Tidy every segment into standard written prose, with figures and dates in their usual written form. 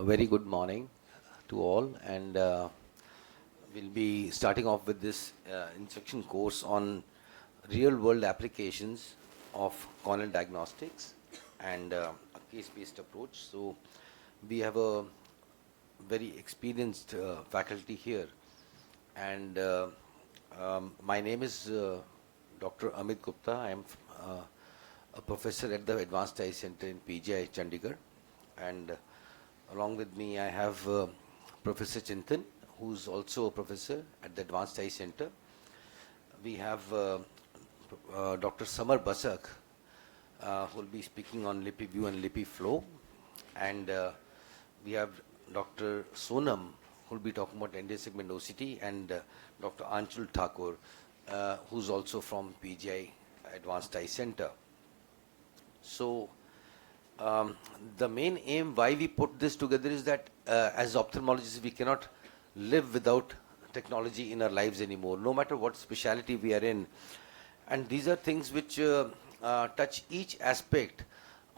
A very good morning to all, and we'll be starting off with this instruction course on real-world applications of corneal diagnostics and a case-based approach. So we have a very experienced faculty here, and my name is Dr. Amit Gupta. I am a professor at the Advanced Eye Center in PGI, Chandigarh, and along with me I have Professor Chintan, who's also a professor at the Advanced Eye Center. We have Dr. Samar Basak, who will be speaking on LipiView and LipiFlow, and we have Dr. Sonam, who will be talking about anterior-segment OCT, and Dr. Anshul Thakur, who's also from PGI Advanced Eye Center. So the main aim why we put this together is that as ophthalmologists we cannot live without technology in our lives anymore, no matter what specialty we are in, and these are things which touch each aspect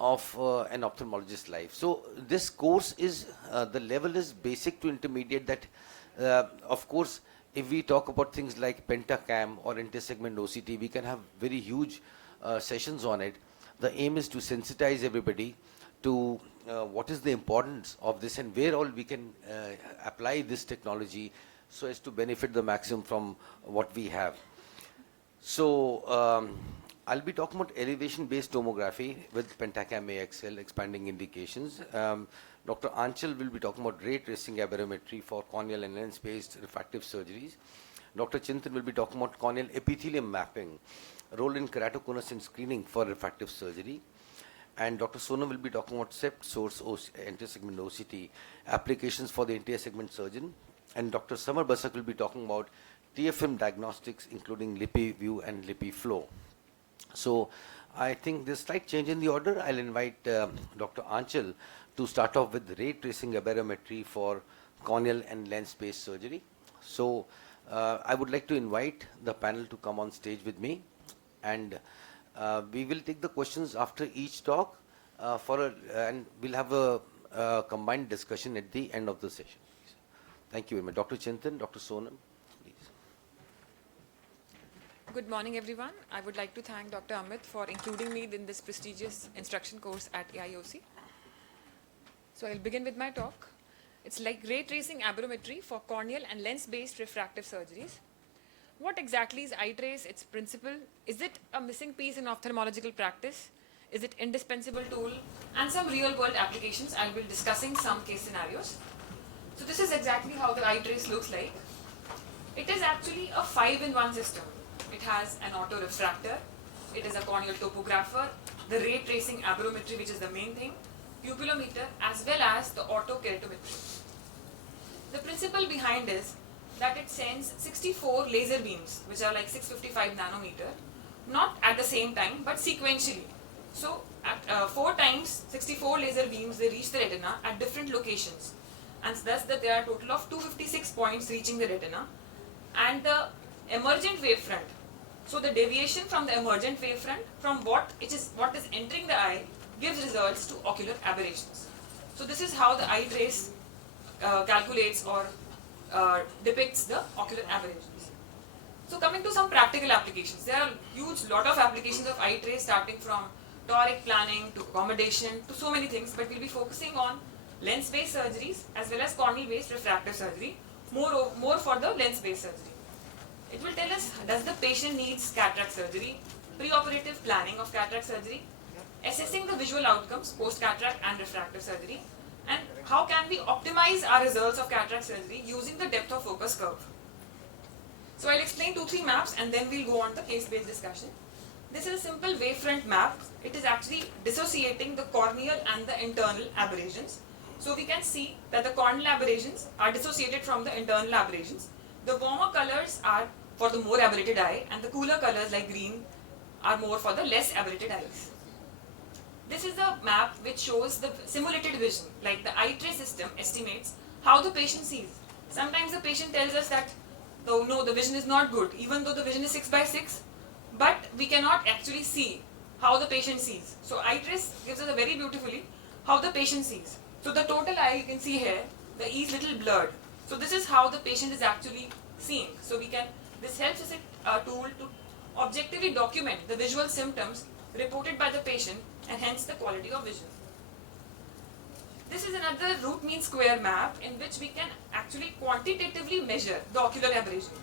of an ophthalmologist's life. So this course is the level is basic to intermediate, that of course if we talk about things like pentacam or intersegment OCT, we can have very huge sessions on it. The aim is to sensitize everybody to what is the importance of this and where all we can apply this technology so as to benefit the maximum from what we have. So I'll be talking about elevation-based tomography with pentacam AXL expanding indications. Dr. Anchal will be talking about ray tracing aberrometry for corneal and lens-based refractive surgeries. Dr. Chintan will be talking about corneal epithelium mapping, role in keratoconus and screening for refractive surgery. And Dr. Sonam will be talking about sept source anterior-segment OCT, applications for the anterior-segment surgeon. And Dr. Samar Basak will be talking about TFM diagnostics, including LipiView and LipiFlow. So I think there's slight change in the order. I'll invite Dr. Anchal to start off with ray tracing aberrometry for corneal and lens-based surgery. So I would like to invite the panel to come on stage with me, and we will take the questions after each talk and we'll have a combined discussion at the end of the session. Thank you very much. Dr. Chintan, Dr. Sonam, please. Good morning, everyone. I would like to thank Dr. Amit for including me in this prestigious instruction course at AIOC. So I'll begin with my talk. It's like ray tracing aberrometry for corneal and lens-based refractive surgeries. What exactly is eye trace, its principle? Is it a missing piece in ophthalmological practice? Is it indispensable tool? And some real-world applications. I'll be discussing some case scenarios. So this is exactly how the eye trace looks like. It is actually a 5-in-1 system. It has an autorefractor, it is a corneal topographer, the ray tracing aberrometry, which is the main thing, pupillometer, as well as the autokeratometry. The principle behind is that it sends 64 laser beams, which are like 655 nanometer, not at the same time, but sequentially. So at 4 times 64 laser beams, they reach the retina at different locations. And thus that there are a total of 256 points reaching the retina. And the emergent wavefront, so the deviation from the emergent wavefront from what is entering the eye gives results to ocular aberrations. So this is how the eye trace calculates or depicts the ocular aberrations. So coming to some practical applications, there are huge lot of applications of eye trace, starting from toric planning to accommodation to so many things, but we'll be focusing on lens-based surgeries as well as corneal-based refractive surgery, more for the lens-based surgery. It will tell us, does the patient needs cataract surgery, preoperative planning of cataract surgery, assessing the visual outcomes post-cataract and refractive surgery, and how can we optimize our results of cataract surgery using the depth of focus curve. So I'll explain 2-3 maps and then we'll go on to case-based discussion. This is a simple wavefront map. It is actually dissociating the corneal and the internal aberrations. So we can see that the corneal aberrations are dissociated from the internal aberrations. The warmer colors are for the more aberrated eye, and the cooler colors like green are more for the less aberrated eyes. This is the map which shows the simulated vision, like the eye trace system estimates how the patient sees. Sometimes the patient tells us that, oh no, the vision is not good, even though the vision is 6/6, but we cannot actually see how the patient sees. So eye trace gives us a very beautifully how the patient sees. So the total eye you can see here, the E is little blurred. So this is how the patient is actually seeing. So this helps us a tool to objectively document the visual symptoms reported by the patient and hence the quality of vision. This is another root mean square map in which we can actually quantitatively measure the ocular aberration.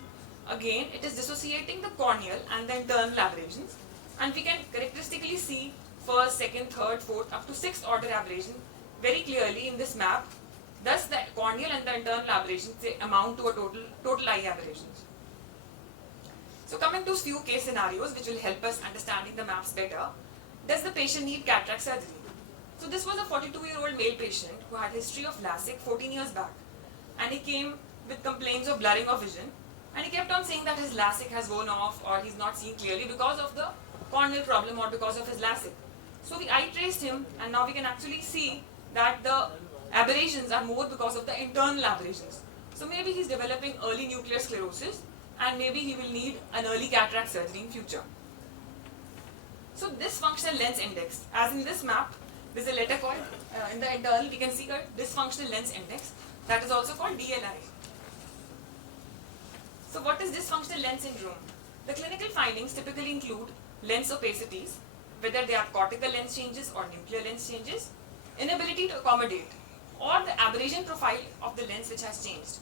Again, it is dissociating the corneal and the internal aberrations, and we can characteristically see first, second, third, fourth, up to sixth order aberration very clearly in this map. Thus, the corneal and the internal aberrations they amount to a total eye aberrations. So, coming to few case scenarios which will help us understanding the maps better. Does the patient need cataract surgery? So, this was a 42-year-old male patient who had history of LASIK 14 years back, and he came with complaints of blurring of vision, and he kept on saying that his LASIK has worn off or he's not seeing clearly because of the corneal problem or because of his LASIK. So we eye traced him, and now we can actually see that the aberrations are more because of the internal aberrations. So maybe he's developing early nuclear sclerosis, and maybe he will need an early cataract surgery in future. So this functional lens index, as in this map, there's a letter called, in the internal we can see a dysfunctional lens index, that is also called DLI. So what is dysfunctional lens syndrome? The clinical findings typically include lens opacities, whether they are cortical lens changes or nuclear lens changes, inability to accommodate, or the aberration profile of the lens which has changed.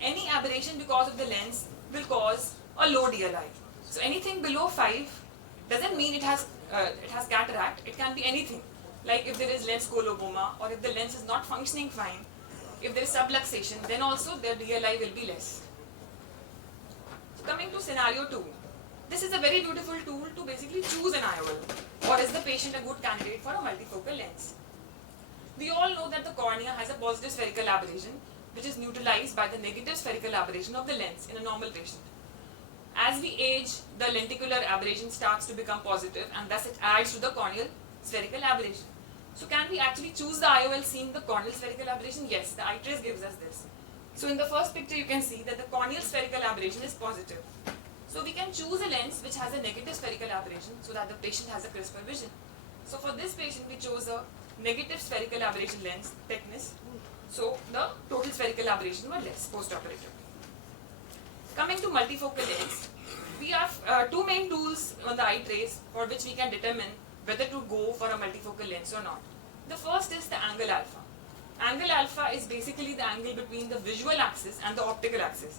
Any aberration because of the lens will cause a low DLI. So anything below 5 doesn't mean it has cataract. It can be anything. Like if there is lens coloboma, or if the lens is not functioning fine, if there is subluxation, then also the DLI will be less. So coming to scenario 2. This is a very beautiful tool to basically choose an IOL, or is the patient a good candidate for a multifocal lens. We all know that the cornea has a positive spherical aberration, which is neutralized by the negative spherical aberration of the lens in a normal patient. As we age, the lenticular aberration starts to become positive, and thus it adds to the corneal spherical aberration. So can we actually choose the IOL seeing the corneal spherical aberration? Yes, the eye trace gives us this. So in the first picture you can see that the corneal spherical aberration is positive. So we can choose a lens which has a negative spherical aberration so that the patient has a crisper vision. So for this patient we chose a negative spherical aberration lens thickness. So the total spherical aberration were less post-operative. Coming to multifocal lens, we have two main tools on the eye trace for which we can determine whether to go for a multifocal lens or not. The first is the angle alpha. Angle alpha is basically the angle between the visual axis and the optical axis.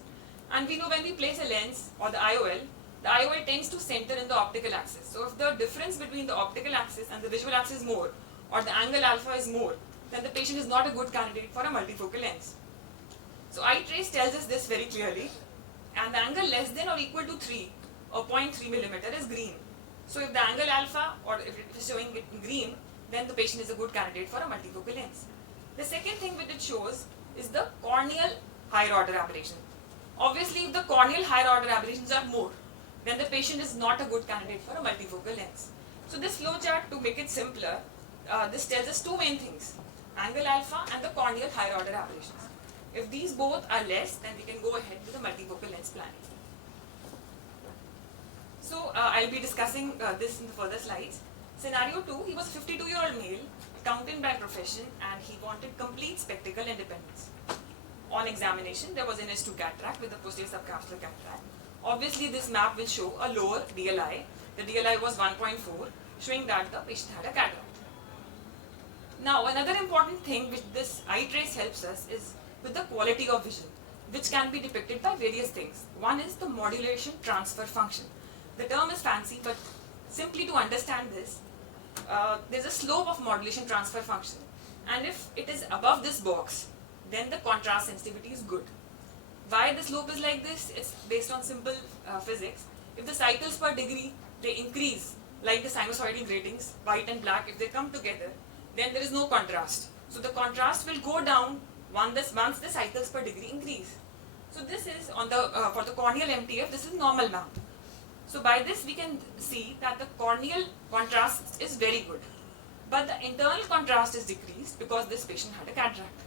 And we know when we place a lens or the IOL tends to center in the optical axis. So if the difference between the optical axis and the visual axis is more, or the angle alpha is more, then the patient is not a good candidate for a multifocal lens. So eye trace tells us this very clearly, and the angle less than or equal to 3 or 0.3 millimeter is green. So if the angle alpha, or if it is showing it in green, then the patient is a good candidate for a multifocal lens. The second thing which it shows is the corneal higher order aberration. Obviously, if the corneal higher order aberrations are more, then the patient is not a good candidate for a multifocal lens. So this flowchart, to make it simpler, this tells us two main things: angle alpha and the corneal higher order aberrations. If these both are less, then we can go ahead with a multifocal lens planning. So I'll be discussing this in the further slides. Scenario 2, he was a 52-year-old male, accountant by profession, and he wanted complete spectacle independence. On examination, there was an S2 cataract with a posterior subcapsular cataract. Obviously, this map will show a lower DLI. The DLI was 1.4, showing that the patient had a cataract. Now, another important thing which this eye trace helps us is with the quality of vision, which can be depicted by various things. One is the modulation transfer function. The term is fancy, but simply to understand this, there's a slope of modulation transfer function, and if it is above this box, then the contrast sensitivity is good. Why the slope is like this? It's based on simple physics. If the cycles per degree, they increase, like the sinusoidal gratings, white and black, if they come together, then there is no contrast. So the contrast will go down once the cycles per degree increase. So this is on the for the corneal MTF, this is normal map. So by this we can see that the corneal contrast is very good, but the internal contrast is decreased because this patient had a cataract.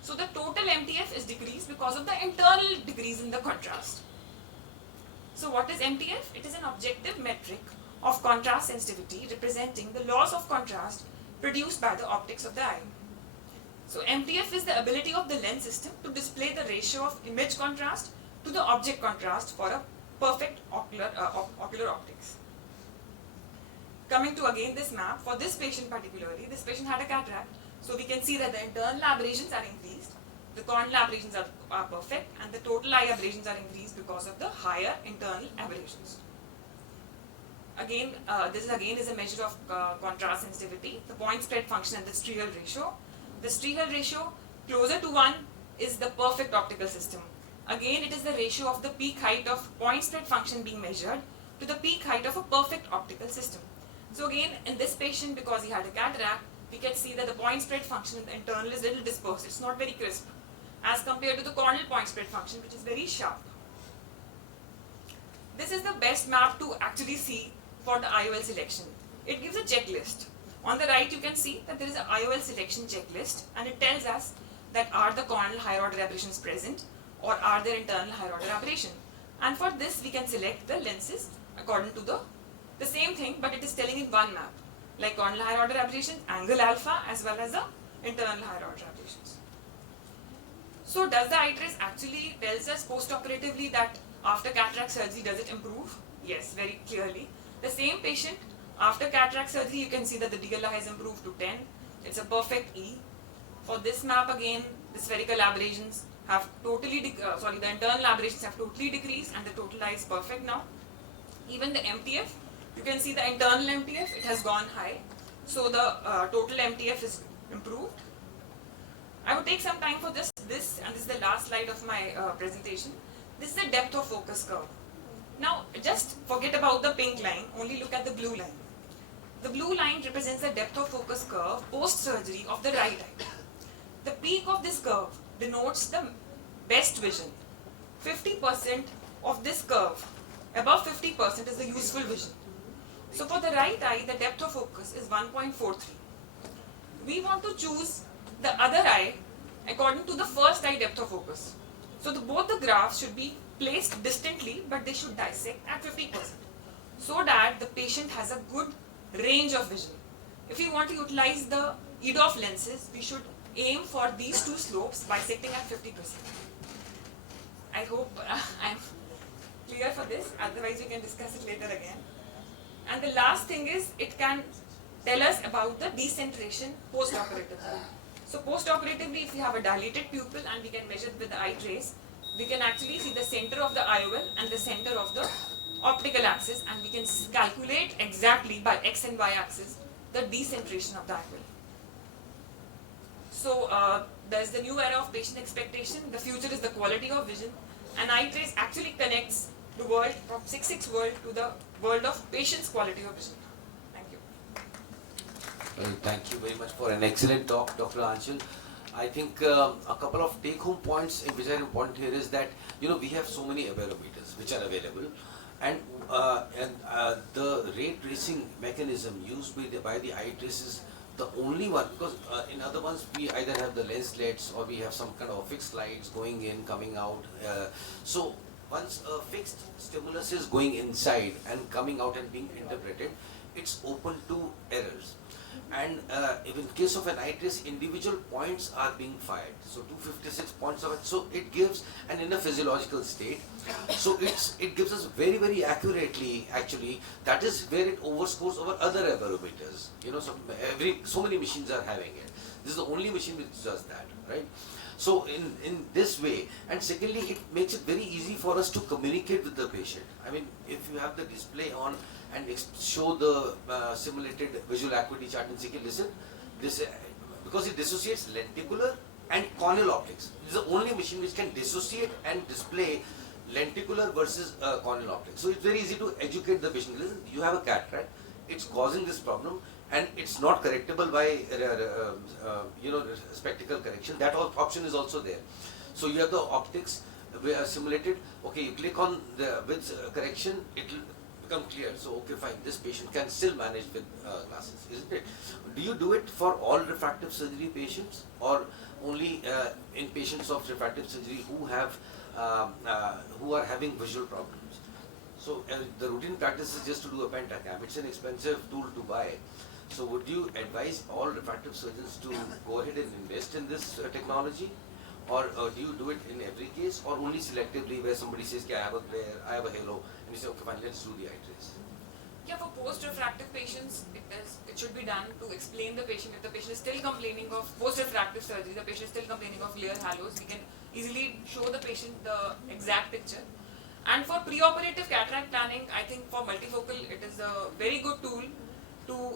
So the total MTF is decreased because of the internal decrease in the contrast. So what is MTF? It is an objective metric of contrast sensitivity representing the loss of contrast produced by the optics of the eye. So MTF is the ability of the lens system to display the ratio of image contrast to the object contrast for a perfect ocular optics. Coming to again this map, for this patient particularly, this patient had a cataract, so we can see that the internal aberrations are increased, the corneal aberrations are perfect, and the total eye aberrations are increased because of the higher internal aberrations. Again, this is a measure of contrast sensitivity, the point spread function and the Strehel ratio. The Strehel ratio closer to 1 is the perfect optical system. Again, it is the ratio of the peak height of point spread function being measured to the peak height of a perfect optical system. So again, in this patient, because he had a cataract, we can see that the point spread function in the internal is a little dispersed. It's not very crisp as compared to the corneal point spread function, which is very sharp. This is the best map to actually see for the IOL selection. It gives a checklist. On the right, you can see that there is an IOL selection checklist, and it tells us that are the corneal higher order aberrations present or are there internal higher order aberration. And for this, we can select the lenses according to the same thing, but it is telling in one map, like corneal higher order aberrations, angle alpha, as well as the internal higher order aberrations. So does the eye trace actually tells us post-operatively that after cataract surgery, does it improve? Yes, very clearly. The same patient, after cataract surgery, you can see that the DLI has improved to 10. It's a perfect E. For this map again, the spherical aberrations have totally, the internal aberrations have totally decreased and the total eye is perfect now. Even the MTF, you can see the internal MTF, it has gone high. So the total MTF is improved. I would take some time for this, and this is the last slide of my presentation. This is the depth of focus curve. Now, just forget about the pink line, only look at the blue line. The blue line represents the depth of focus curve post-surgery of the right eye. The peak of this curve denotes the best vision. 50% of this curve, above 50% is the useful vision. So for the right eye, the depth of focus is 1.43. We want to choose the other eye according to the first eye depth of focus. So both the graphs should be placed distantly, but they should dissect at 50%, so that the patient has a good range of vision. If we want to utilize the EDOF lenses, we should aim for these two slopes bisecting at 50%. I hope I'm clear for this, otherwise we can discuss it later again. And the last thing is, it can tell us about the decentration post-operatively. So post-operatively, if we have a dilated pupil and we can measure with the eye trace, we can actually see the center of the IOL and the center of the optical axis, and we can calculate exactly by X and Y axis the decentration of the IOL. So there's the new era of patient expectation. The future is the quality of vision, and eye trace actually connects the world from 6/6 world to the world of patient's quality of vision. Thank you. Well, thank you very much for an excellent talk, Dr. Anshul. I think a couple of take-home points which are important here is that, we have so many aberrometers which are available, and the ray tracing mechanism used by the eye trace is the only one, because in other ones we either have the lens slits or we have some kind of fixed lights going in, coming out. So once a fixed stimulus is going inside and coming out and being interpreted, it's open to errors. And in case of an eye trace, individual points are being fired. So 256 points of it. So it gives, and in a physiological state. So it gives us very, very accurately, actually. That is where it overscores over other aberrometers. So many machines are having it. This is the only machine which does that, right? So in this way, and secondly, it makes it very easy for us to communicate with the patient. I mean, if you have the display on and show the simulated visual acuity chart and say, listen, this because it dissociates lenticular and corneal optics. It is the only machine which can dissociate and display lenticular versus corneal optics. So it's very easy to educate the patient. Listen, you have a cataract, it's causing this problem, and it's not correctable by spectacle correction. That option is also there. So you have the optics simulated. Okay, you click on the with correction, it will become clear. So okay, fine, this patient can still manage with glasses, isn't it? Do you do it for all refractive surgery patients, or only in patients of refractive surgery who are having visual problems? So the routine practice is just to do a pentacam. It's an expensive tool to buy. So would you advise all refractive surgeons to go ahead and invest in this technology? Or do you do it in every case, or only selectively where somebody says, I have a glare, I have a halo, and you say, okay, fine, let's do the eye trace? Yeah, for post-refractive patients, it should be done to explain the patient. If the patient is still complaining of post-refractive surgery, the patient is still complaining of glare halos, we can easily show the patient the exact picture. And for preoperative cataract planning, I think for multifocal, it is a very good tool to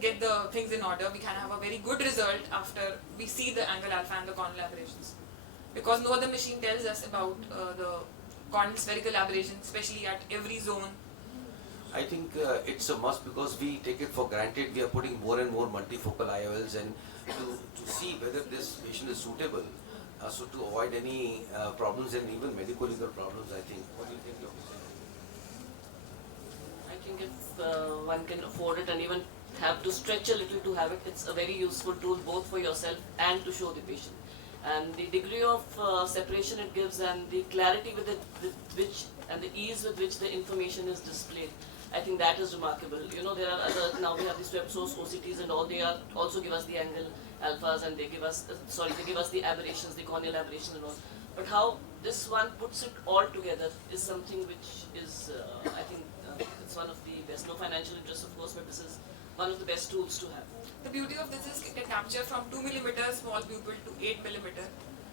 get the things in order. We can have a very good result after we see the angle alpha and the corneal aberrations. Because no other machine tells us about the corneal spherical aberration, especially at every zone. I think it's a must because we take it for granted. We are putting more and more multifocal IOLs, and to see whether this patient is suitable, so to avoid any problems and even medical legal problems, I think. What do you think, Dr. I think if one can afford it and even have to stretch a little to have it, it's a very useful tool both for yourself and to show the patient. And the degree of separation it gives and the clarity with which and the ease with which the information is displayed, I think that is remarkable. You know, there are other, now we have the swept source OCTs and all, they are also give us the angle alphas and they give us, they give us the aberrations, the corneal aberrations and all. But how this one puts it all together is something which is, I think, it's one of the best. No financial interest, of course, but this is one of the best tools to have. The beauty of this is it can capture from 2 millimeter small pupil to 8 millimeter.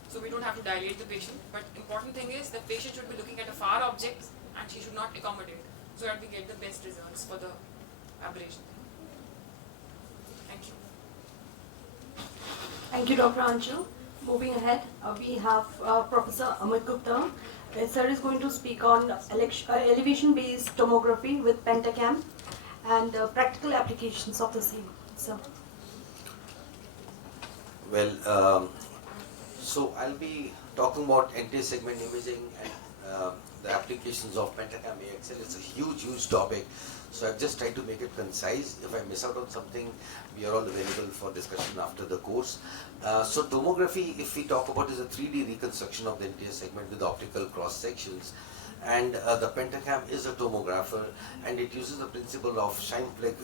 So we don't have to dilate the patient. But important thing is the patient should be looking at a far object and she should not accommodate, so that we get the best results for the aberration. Thank you. Thank you, Dr. Anshul. Moving ahead, we have Professor Amit Gupta. Sir is going to speak on elevation-based tomography with Pentacam and practical applications of the same. So, Well, so I'll be talking about anti-segment imaging and the applications of Pentacam AXL. It's a huge topic. So I've just tried to make it concise. If I miss out on something, we are all available for discussion after the course. So tomography, if we talk about, is a 3D reconstruction of the entire segment with optical cross sections. And the Pentacam is a tomographer, and it uses the principle of shine flag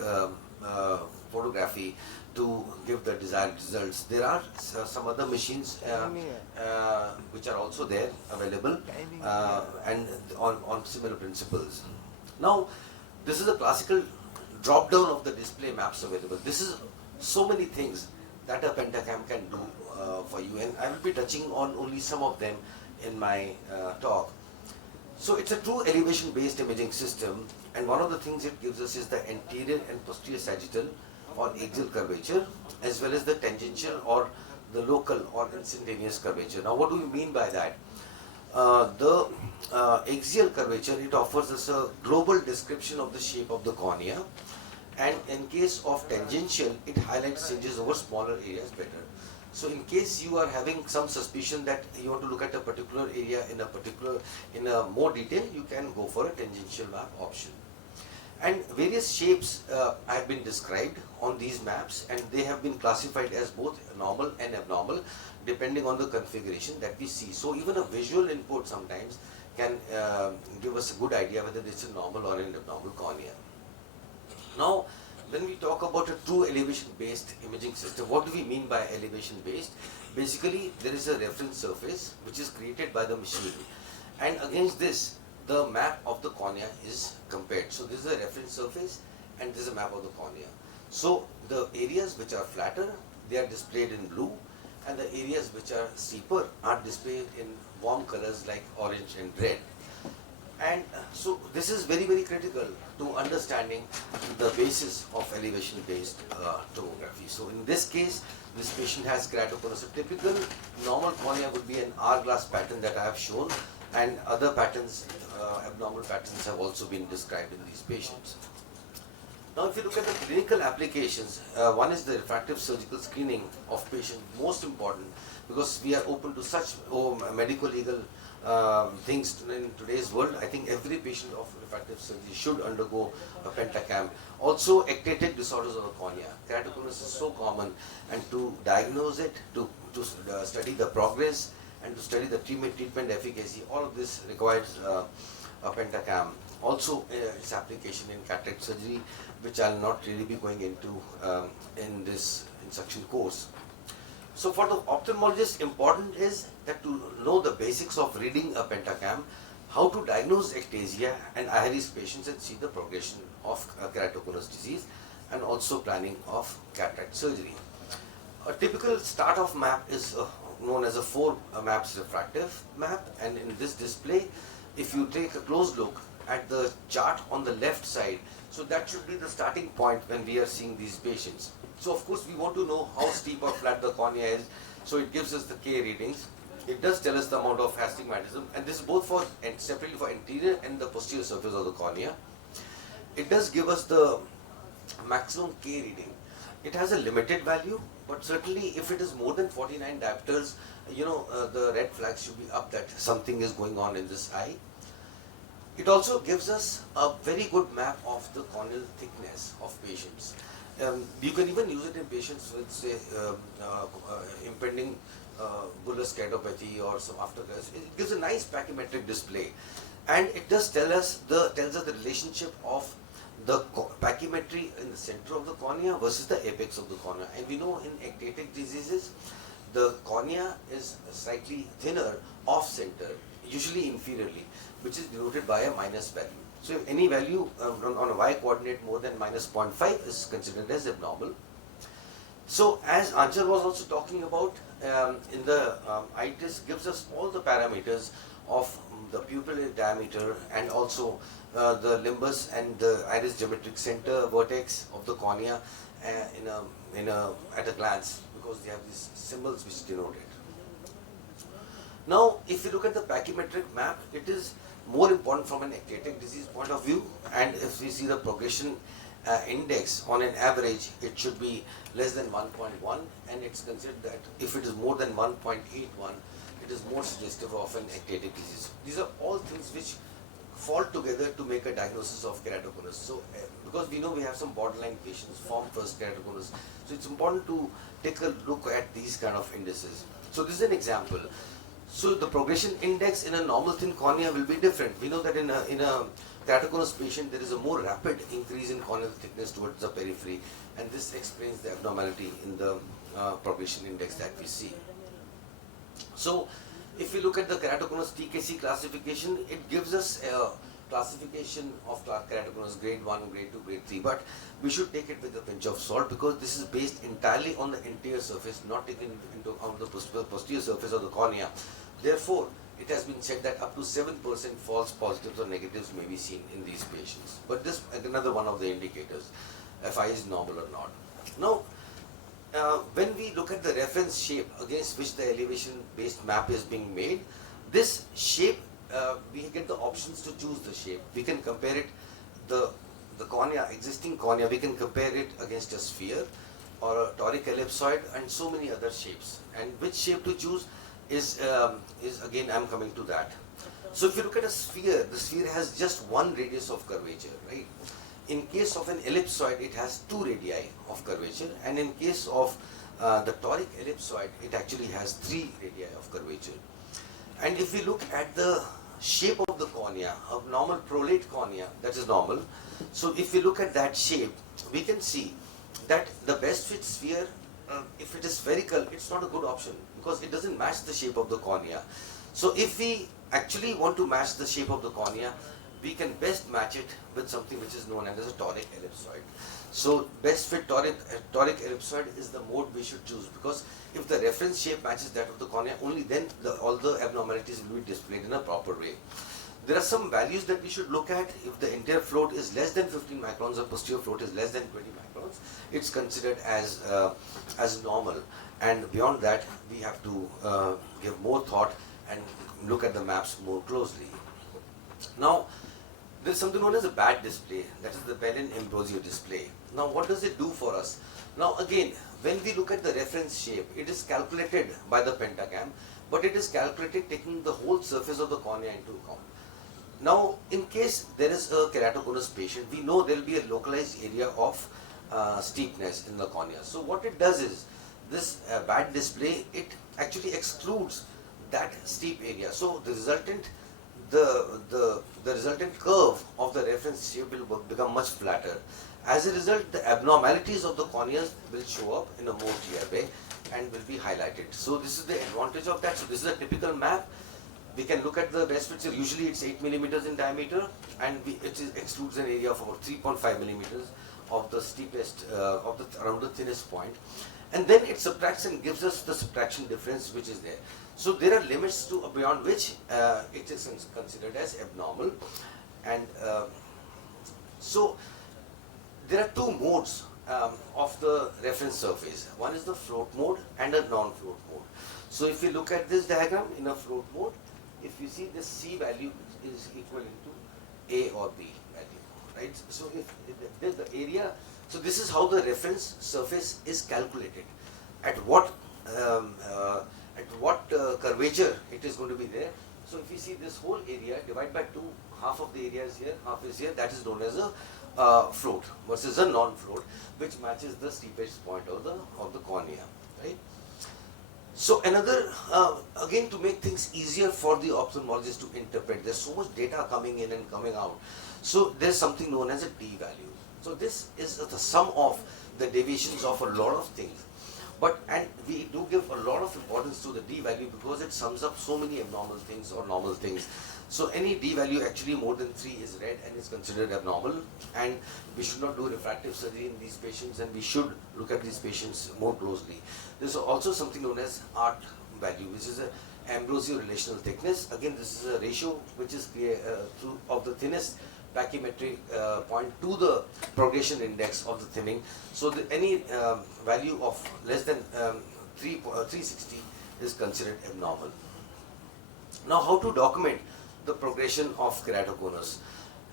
photography to give the desired results. There are some other machines which are also there available and on similar principles. Now, this is a classical drop down of the display maps available. This is so many things that a Pentacam can do for you, and I will be touching on only some of them in my talk. So it's a true elevation based imaging system, and one of the things it gives us is the anterior and posterior sagittal or axial curvature, as well as the tangential or the local or instantaneous curvature. Now what do we mean by that? The axial curvature, it offers us a global description of the shape of the cornea, and in case of tangential, it highlights changes over smaller areas better. So in case you are having some suspicion that you want to look at a particular area in a more detail, you can go for a tangential map option. And various shapes have been described on these maps, and they have been classified as both normal and abnormal depending on the configuration that we see. So even a visual input sometimes can give us a good idea whether it's a normal or an abnormal cornea. Now, when we talk about a true elevation-based imaging system, what do we mean by elevation-based? Basically, there is a reference surface which is created by the machine, and against this, the map of the cornea is compared. So this is a reference surface, and this is a map of the cornea. So the areas which are flatter, they are displayed in blue, and the areas which are steeper are displayed in warm colors like orange and red. And so this is very critical to understanding the basis of elevation-based tomography. So in this case, this patient has keratoconus. A typical normal cornea would be an hourglass pattern that I have shown, and other patterns, abnormal patterns have also been described in these patients. Now if you look at the clinical applications, one is the refractive surgical screening of patients, most important, because we are open to such medical legal things in today's world. I think every patient of refractive surgery should undergo a Pentacam. Also, ectatic disorders of the cornea. Keratoconus is so common, and to diagnose it, to study the progress, and to study the treatment efficacy, all of this requires a pentacam. Also its application in cataract surgery, which I'll not really be going into in this instruction course. So for the ophthalmologist, important is that to know the basics of reading a pentacam, how to diagnose ectasia and iris patients and see the progression of keratoconus disease, and also planning of cataract surgery. A typical start of map is known as a 4 maps refractive map, and in this display, if you take a close look at the chart on the left side, so that should be the starting point when we are seeing these patients. So of course we want to know how steep or flat the cornea is, so it gives us the K readings. It does tell us the amount of astigmatism, and this is both for and separately for anterior and the posterior surface of the cornea. It does give us the maximum K reading. It has a limited value, but certainly if it is more than 49 diopters, the red flags should be up that something is going on in this eye. It also gives us a very good map of the corneal thickness of patients. You can even use it in patients with, say, impending bullous keratopathy or some aftercare. It gives a nice pachymetric display, and it does tells us the relationship of the pachymetry in the center of the cornea versus the apex of the cornea. And we know in ectatic diseases, the cornea is slightly thinner off center, usually inferiorly, which is denoted by a minus value. So if any value on a y coordinate more than minus 0.5 is considered as abnormal. So as Anchal was also talking about, in the eye test gives us all the parameters of the pupillary diameter and also the limbus and the iris geometric center vertex of the cornea at a glance, because they have these symbols which denote it. Now, if you look at the pachymetric map, it is more important from an ectatic disease point of view, and if we see the progression index on an average, it should be less than 1.1, and it's considered that if it is more than 1.81, it is more suggestive of an ectatic disease. These are all things which fall together to make a diagnosis of keratoconus. So, because we know we have some borderline patients, form first keratoconus, so it's important to take a look at these kind of indices. So this is an example. So the progression index in a normal thin cornea will be different. We know that in a keratoconus patient, there is a more rapid increase in corneal thickness towards the periphery, and this explains the abnormality in the progression index that we see. So if we look at the keratoconus TKC classification, it gives us a classification of keratoconus grade 1, grade 2, grade 3, but we should take it with a pinch of salt, because this is based entirely on the anterior surface, not taken into account the posterior surface of the cornea. Therefore, it has been said that up to 7% false positives or negatives may be seen in these patients. But this is another one of the indicators, if eye is normal or not. Now, when we look at the reference shape against which the elevation-based map is being made, this shape, we get the options to choose the shape. We can compare it, the cornea, existing cornea, we can compare it against a sphere or a toric ellipsoid and so many other shapes. And which shape to choose is again, I'm coming to that. So if you look at a sphere, the sphere has just one radius of curvature, right? In case of an ellipsoid, it has 2 radii of curvature, and in case of the toric ellipsoid, it actually has 3 radii of curvature. And if we look at the shape of the cornea, a normal prolate cornea, that is normal. So if we look at that shape, we can see that the best fit sphere, if it is spherical, it's not a good option, because it doesn't match the shape of the cornea. So if we actually want to match the shape of the cornea, we can best match it with something which is known as a toric ellipsoid. So best fit toric ellipsoid is the mode we should choose, because if the reference shape matches that of the cornea, only then all the abnormalities will be displayed in a proper way. There are some values that we should look at. If the anterior float is less than 15 microns or posterior float is less than 20 microns, it's considered as normal. And beyond that, we have to give more thought and look at the maps more closely. Now, there is something known as a bad display, that is the Bellin-Ambrosio display. Now, what does it do for us? Now, again, when we look at the reference shape, it is calculated by the pentacam, but it is calculated taking the whole surface of the cornea into account. Now, in case there is a keratoconus patient, we know there will be a localized area of steepness in the cornea. So, what it does is, this bad display, it actually excludes that steep area. So, the resultant, the resultant curve of the reference shape will become much flatter. As a result, the abnormalities of the cornea will show up in a more clear way and will be highlighted. So this is the advantage of that. So this is a typical map. We can look at the best picture. Usually it's 8 millimeters in diameter, and excludes an area of about 3.5 millimeters of the steepest, around the thinnest point. And then it subtracts and gives us the subtraction difference which is there. So there are limits to beyond which it is considered as abnormal. And so there are two modes of the reference surface. One is the float mode and a non-float mode. So if you look at this diagram in a float mode, if you see this C value is equal to A or B value, right? So if the area, so this is how the reference surface is calculated. At what curvature it is going to be there. So if you see this whole area, divide by 2, half of the area is here, half is here, that is known as a float versus a non-float, which matches the steepest point of the cornea, right? So another, again, to make things easier for the ophthalmologist to interpret, there's so much data coming in and coming out. So there's something known as a D value. So this is the sum of the deviations of a lot of things. And we do give a lot of importance to the D value because it sums up so many abnormal things or normal things. So any D value actually more than 3 is red and is considered abnormal, and we should not do refractive surgery in these patients, and we should look at these patients more closely. There's also something known as ART value, which is an Ambrosio relational thickness. Again, this is a ratio which is of the thinnest pachymetric point to the progression index of the thinning. So any value of less than 360 is considered abnormal. Now, how to document the progression of keratoconus,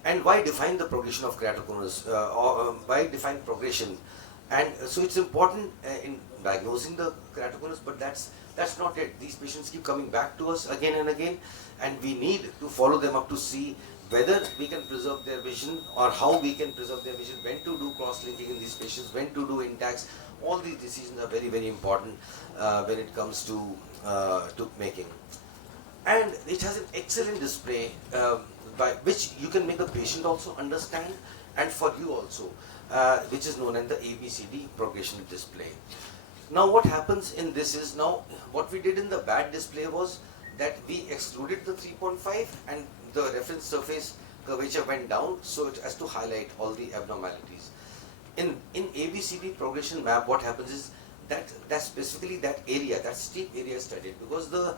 and why define the progression of keratoconus, or why define progression? And so it's important in diagnosing the keratoconus, but that's not it. These patients keep coming back to us again and again, and we need to follow them up to see whether we can preserve their vision or how we can preserve their vision, when to do cross-linking in these patients, when to do intacts. All these decisions are very, very important when it comes to making. And it has an excellent display by which you can make the patient also understand, and for you also, which is known as the ABCD progression display. Now what happens in this is, now what we did in the bad display was that we excluded the 3.5 and the reference surface curvature went down, so it has to highlight all the abnormalities. In ABCD progression map, what happens is that specifically that area, that steep area is studied, because the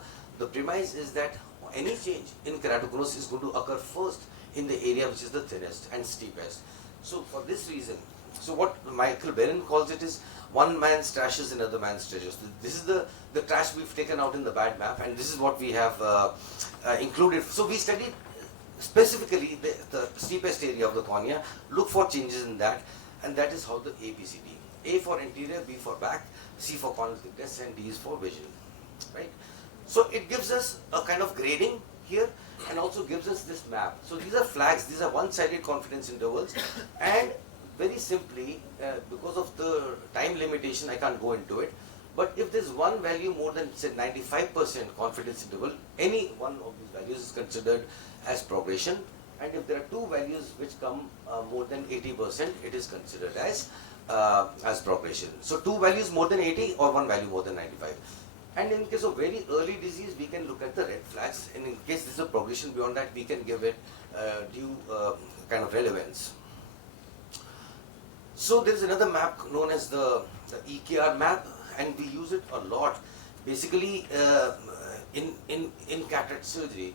premise is that any change in keratoconus is going to occur first in the area which is the thinnest and steepest. So for this reason, so what Michael Barron calls it is one man's trash is another man's treasure. This is the trash we've taken out in the bad map, and this is what we have included. So we studied specifically the steepest area of the cornea, look for changes in that, and that is how the ABCD. A for anterior, B for back, C for corneal thickness, and D is for vision, right? So it gives us a kind of grading here, and also gives us this map. So these are flags, these are one-sided confidence intervals, and very simply, because of the time limitation, I can't go into it, but if there's one value more than, say, 95% confidence interval, any one of these values is considered as progression, and if there are two values which come more than 80%, it is considered as progression. So two values more than 80 or one value more than 95. And in case of very early disease, we can look at the red flags, and in case this is a progression beyond that, we can give it due kind of relevance. So there is another map known as the EKR map, and we use it a lot, basically in cataract surgery.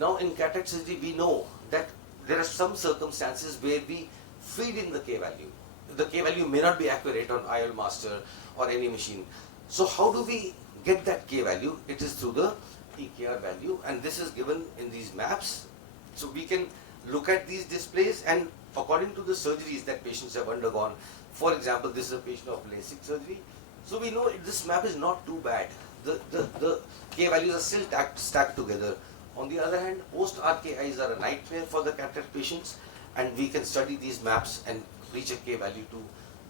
Now in cataract surgery, we know that there are some circumstances where we feed in the K value. The K value may not be accurate on IOL master or any machine. So how do we get that K value? It is through the EKR value, and this is given in these maps. So we can look at these displays, and according to the surgeries that patients have undergone, for example, this is a patient of LASIK surgery. So we know this map is not too bad. The K values are still stacked together. On the other hand, post-RKIs are a nightmare for the cataract patients, and we can study these maps and reach a K value to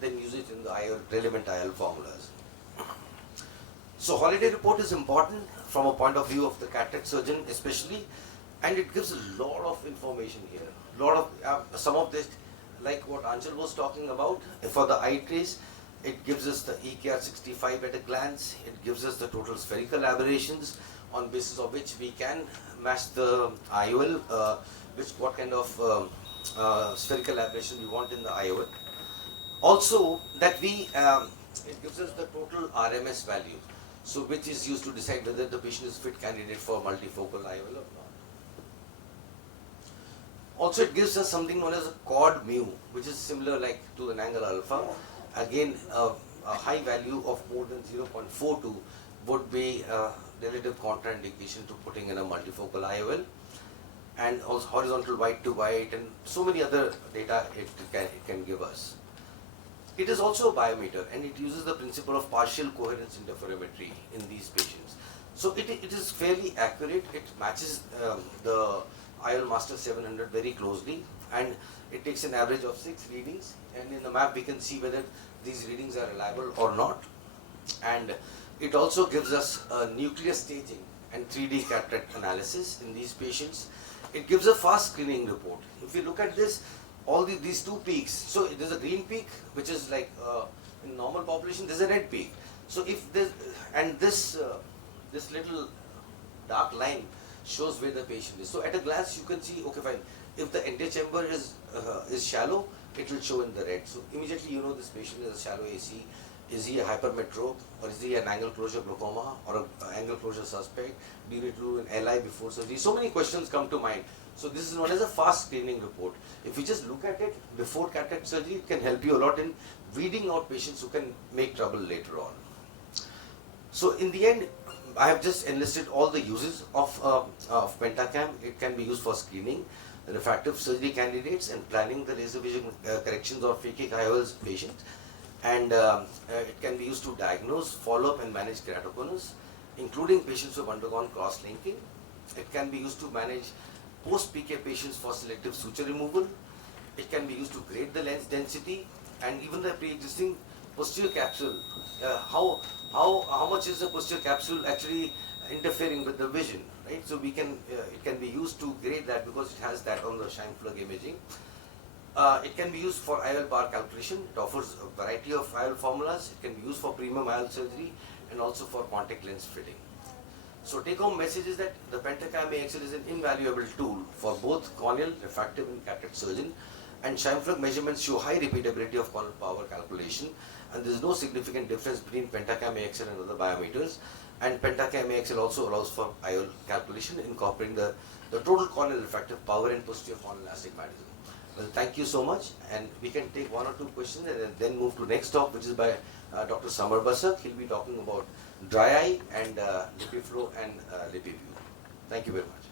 then use it in the relevant IOL formulas. So holiday report is important from a point of view of the cataract surgeon especially, And it gives a lot of information here. Some of this, like what Anchal was talking about, for the eye trace, it gives us the EKR65 at a glance. It gives us the total spherical aberrations, on basis of which we can match the IOL, what kind of spherical aberration we want in the IOL. Also, that it gives us the total RMS value, so which is used to decide whether the patient is fit candidate for multifocal IOL or not. Also, it gives us something known as a chord mu, which is similar like to an angle alpha. Again, a high value of more than 0.42 would be a relative contraindication to putting in a multifocal IOL. And also horizontal white to white and so many other data it can give us. It is also a biometer, and it uses the principle of partial coherence interferometry in these patients. So it is fairly accurate. It matches the IOL Master 700 very closely, and it takes an average of 6 readings, and in the map we can see whether these readings are reliable or not. And it also gives us a nuclear staging and 3D cataract analysis in these patients. It gives a fast screening report. If you look at this, all these two peaks, so there's a green peak, which is like in normal population, there's a red peak. So if this, and this little dark line shows where the patient is. So at a glance you can see, okay fine, if the antechamber is shallow, it will show in the red. So immediately you know this patient is a shallow AC. Is he a hypermetrope, or is he an angle closure glaucoma, or an angle closure suspect? Do you need to do an LI before surgery? So many questions come to mind. So this is known as a fast screening report. If you just look at it before cataract surgery, it can help you a lot in weeding out patients who can make trouble later on. So in the end, I have just enlisted all the uses of Pentacam. It can be used for screening refractive surgery candidates and planning the laser vision corrections of phakic IOLs patients. And it can be used to diagnose, follow up and manage keratoconus, including patients who have undergone cross-linking. It can be used to manage post-PK patients for selective suture removal. It can be used to grade the lens density and even the pre-existing posterior capsule. How much is the posterior capsule actually interfering with the vision, right? So we can it can be used to grade that because it has that on the shine plug imaging. It can be used for IOL power calculation. It offers a variety of IOL formulas. It can be used for premium IOL surgery and also for contact lens fitting. So take home message is that the Pentacam AXL is an invaluable tool for both corneal, refractive and cataract surgeon, and shine plug measurements show high repeatability of corneal power calculation, and there is no significant difference between Pentacam AXL and other biometers. And Pentacam AXL also allows for IOL calculation, incorporating the total corneal refractive power and posterior corneal astigmatism. Well, thank you so much, and we can take one or two questions and then move to next talk, which is by Dr. Samar Basak. He'll be talking about dry eye and LipiFlow and LipiView. Thank you very much.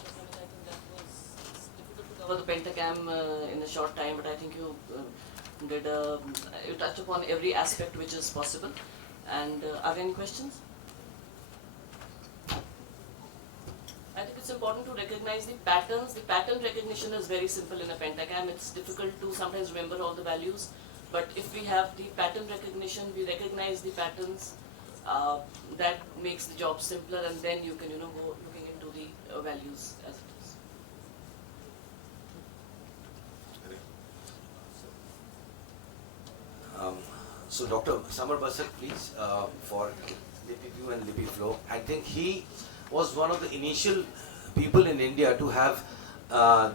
I think that was difficult to cover the Pentacam in a short time, but I think you you touched upon every aspect which is possible. And are there any questions? I think it's important to recognize the patterns. The pattern recognition is very simple in a Pentacam. It's difficult to sometimes remember all the values, but if we have the pattern recognition, we recognize the patterns, that makes the job simpler, and then you can go looking into the values as it is. So Dr. Samar Basak, please, for LipiView and LipiFlow. I think he was one of the initial people in India to have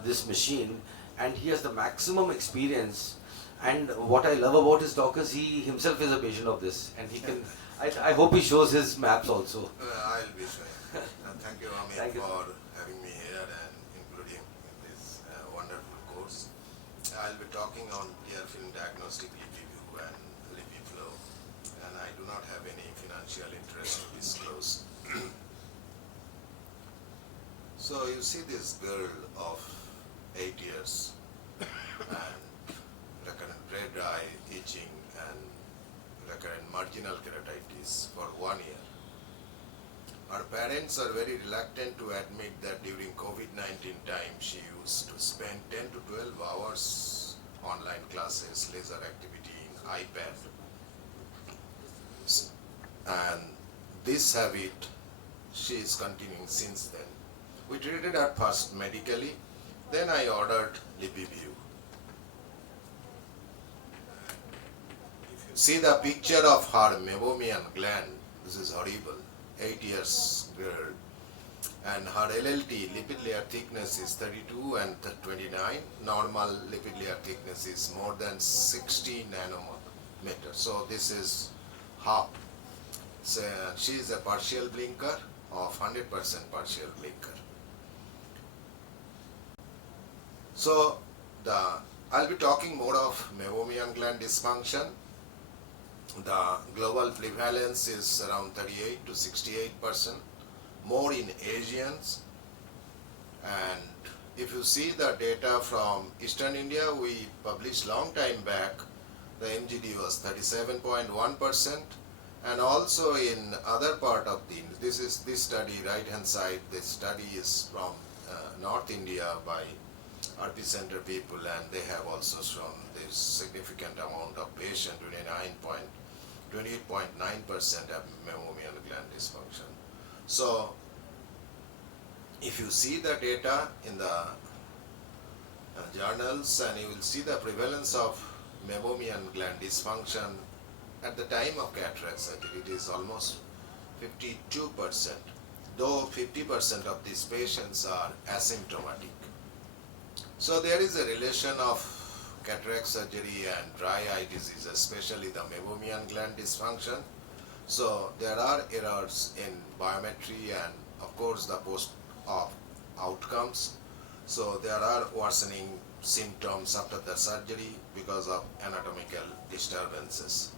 this machine, and he has the maximum experience. And what I love about his talk is he himself is a patient of this, and he can. I hope he shows his maps also. I'll be sure. Thank you, Amit, Thank you. for having me here and including this wonderful course. I'll be talking on tear film diagnostic LipiView and LipiFlow, and I do not have any financial interest to disclose. So you see this girl of 8 years and recurrent red eye, itching and recurrent marginal keratitis for 1 year. Her parents are very reluctant to admit that during COVID-19 time she used to spend 10 to 12 hours online classes, laser activity in iPad. And this habit she is continuing since then. We treated her first medically, then I ordered LipiView. If you see the picture of her meibomian gland, this is horrible, 8 years girl, and her LLT, lipid layer thickness is 32 and 29. Normal lipid layer thickness is more than 60 nanometers. So this is half. So she is a partial blinker of 100% partial blinker. So I'll be talking more of meibomian gland dysfunction. The global prevalence is around 38 to 68%, more in Asians. And if you see the data from Eastern India, we published long time back, the MGD was 37.1%, and also in other part of this study, right hand side, this study is from North India by RP Center people, and they have also shown this significant amount of patient, 28.9% have meibomian gland dysfunction. So if you see the data in the journals, and you will see the prevalence of meibomian gland dysfunction at the time of cataract surgery, it is almost 52%, though 50% of these patients are asymptomatic. So there is a relation of cataract surgery and dry eye disease, especially the meibomian gland dysfunction. So there are errors in biometry and of course the post-op outcomes. So there are worsening symptoms after the surgery because of anatomical disturbances.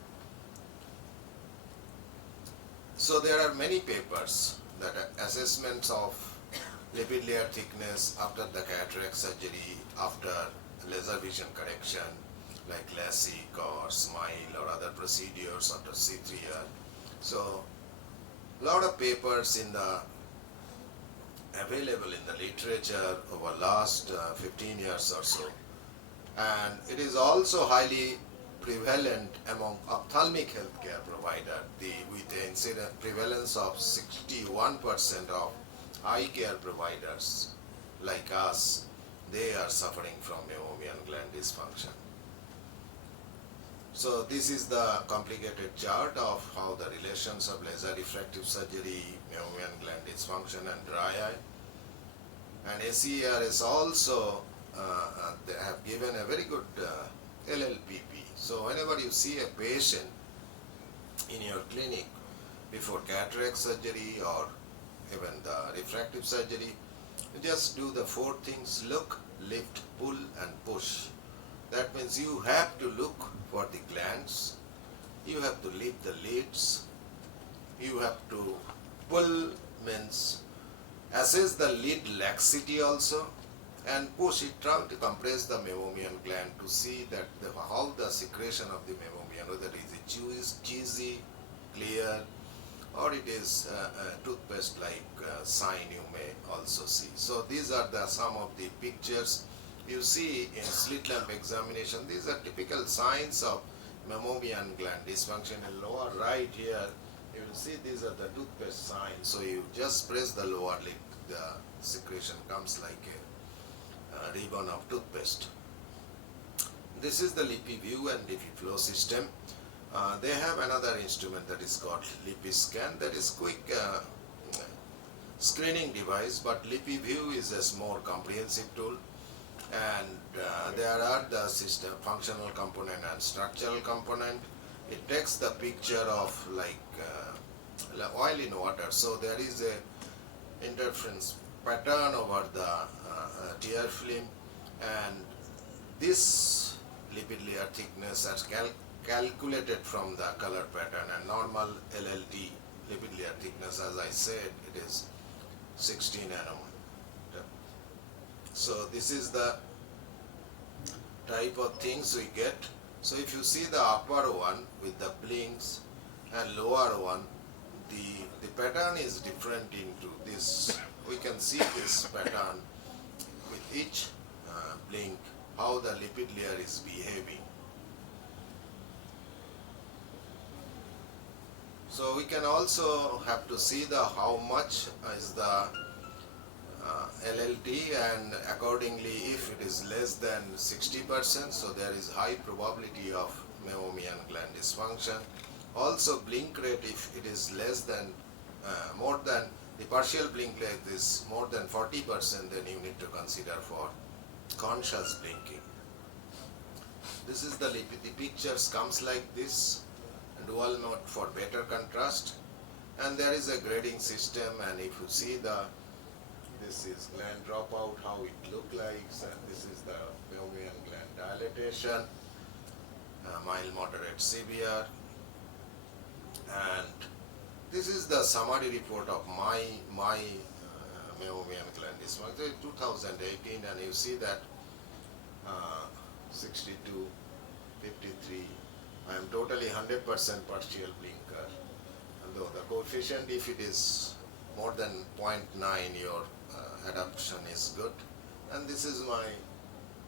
So there are many papers that are assessments of lipid layer thickness after the cataract surgery, after laser vision correction like LASIK or SMILE or other procedures after C3R. So a lot of papers available in the literature over last 15 years or so. And it is also highly prevalent among ophthalmic healthcare provider, with the incident prevalence of 61% of eye care providers like us, they are suffering from meibomian gland dysfunction. So this is the complicated chart of how the relations of laser refractive surgery, meibomian gland dysfunction and dry eye. And ACER is also, they have given a very good LLPP. So whenever you see a patient in your clinic before cataract surgery or even the refractive surgery, you just do the 4 things: look, lift, pull and push. That means you have to look for the glands, you have to lift the lids, you have to pull, means assess the lid laxity also, and push it, try to compress the meibomian gland to see that how the secretion of the meibomian, whether it is cheesy, clear, or it is toothpaste like sign you may also see. So these are some of the pictures you see in slit lamp examination. These are typical signs of meibomian gland dysfunction. In lower right here, you will see these are the toothpaste signs. So you just press the lower lip, the secretion comes like a ribbon of toothpaste. This is the LipiView and LipiFlow system. They have another instrument that is called LipiScan, that is quick screening device, but LipiView is a more comprehensive tool, and there are the system functional component and structural component. It takes the picture of like oil in water, so there is a interference pattern over the tear film, and this lipid layer thickness is calculated from the color pattern, and normal LLT lipid layer thickness, as I said, it is 60 nanometer. So this is the type of things we get. So if you see the upper one with the blinks and lower one, the pattern is different into this. We can see this pattern with each blink, how the lipid layer is behaving. So we can also have to see the how much is the LLT, and accordingly if it is less than 60%, so there is high probability of meibomian gland dysfunction. Also blink rate, if it is less than more than the partial blink rate is more than 40%, then you need to consider for conscious blinking. This is the pictures comes like this, dual mode for better contrast, and there is a grading system, and if you see this is gland dropout, how it look like, and this is the meibomian gland dilatation, mild, moderate, severe, and this is the summary report of my meibomian gland dysfunction 2018, and you see that 62, 53, I am totally 100% partial blinker, and though the coefficient, if it is more than 0.9, your adaptation is good. And this is my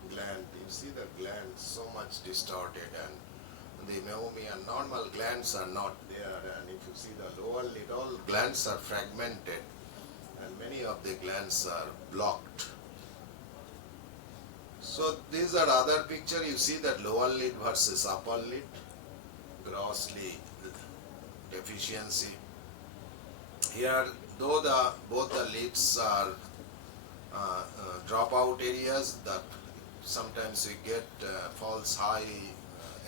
gland. You see the gland so much distorted, and the meibomian normal glands are not there, and if you see the lower lid, all glands are fragmented and many of the glands are blocked. So these are other picture. You see that lower lid versus upper lid, grossly deficiency. Here, though both the lids are dropout areas, that sometimes we get false high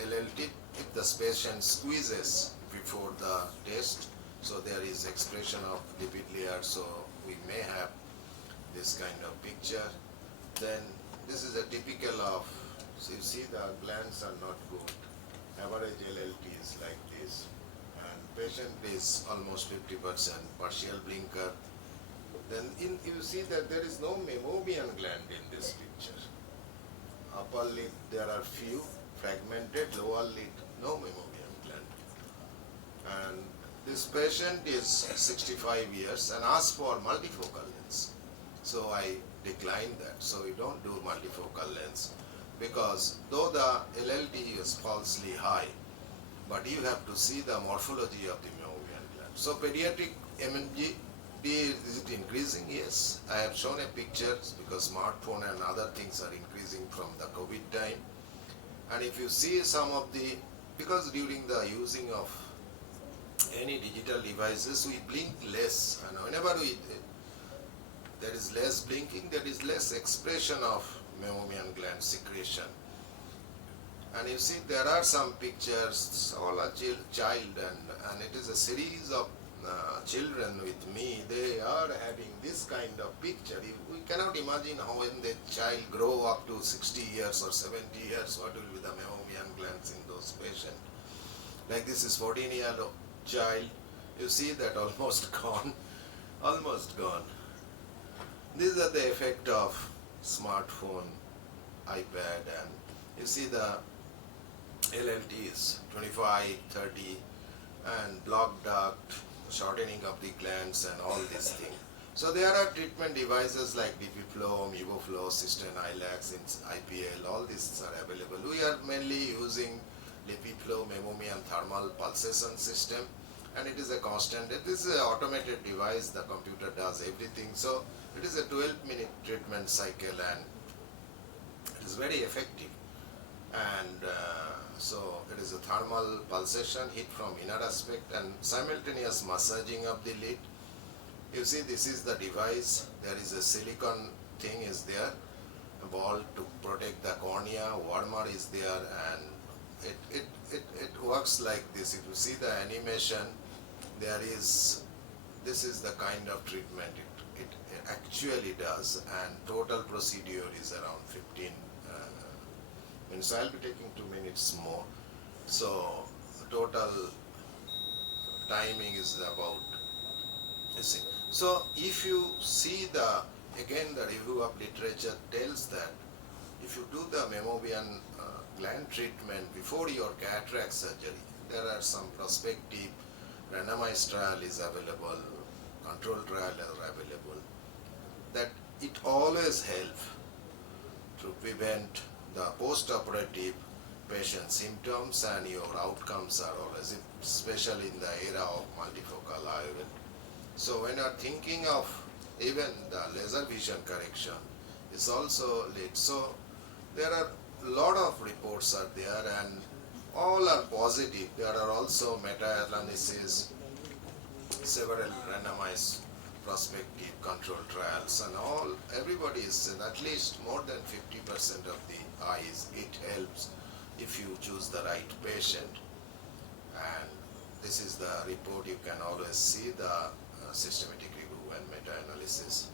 LLT if the patient squeezes before the test. So there is expression of lipid layer, so we may have this kind of picture. Then this is a typical of, so you see the glands are not good. Average LLT is like this, and patient is almost 50% partial blinker. Then you see that there is no meibomian gland in this picture. Upper lid there are few fragmented, lower lid no meibomian gland. And this patient is 65 years and asked for multifocal lens. So I declined that. So we don't do multifocal lens, because though the LLT is falsely high, but you have to see the morphology of the meibomian gland. So pediatric MNG, is it increasing? Yes. I have shown a picture, because smartphone and other things are increasing from the COVID time. And if you see some of the, because during the using of any digital devices, we blink less, and whenever there is less blinking, there is less expression of meibomian gland secretion. And you see there are some pictures, all a child, and it is a series of children with me. They are having this kind of picture. We cannot imagine how when the child grow up to 60 years or 70 years, what will be the meibomian glands in those patients. Like this is 14-year-old child. You see that almost gone, almost gone. These are the effect of smartphone, iPad, and you see the LLT is 25, 30, and blocked duct, shortening of the glands, and all these things. So there are treatment devices like DP-Flow, Mevoflow, Cystine Ilax, IPL, all these are available. We are mainly using DP-Flow meibomian thermal pulsation system, and it is a constant. It is an automated device, the computer does everything. So it is a 12-minute treatment cycle, and it is very effective. And so it is a thermal pulsation, heat from inner aspect, and simultaneous massaging of the lid. You see, this is the device. There is a silicone thing is there, a ball to protect the cornea, warmer is there, and it works like this. If you see the animation, there is, this is the kind of treatment it actually does, and total procedure is around 15 minutes. So I'll be taking 2 minutes more. So total timing is about, you see. So if you see the, again the review of literature tells that if you do the meibomian gland treatment before your cataract surgery, there are some prospective randomized trial is available, control trial are available, that it always helps to prevent the post-operative patient symptoms and your outcomes are always, especially in the era of multifocal IOL. So when you are thinking of even the laser vision correction is also late. So there are a lot of reports are there and all are positive. There are also meta-analysis, several randomized prospective control trials and all. Everybody is saying at least more than 50% of the eyes, it helps if you choose the right patient. And this is the report. You can always see the systematic review and meta-analysis.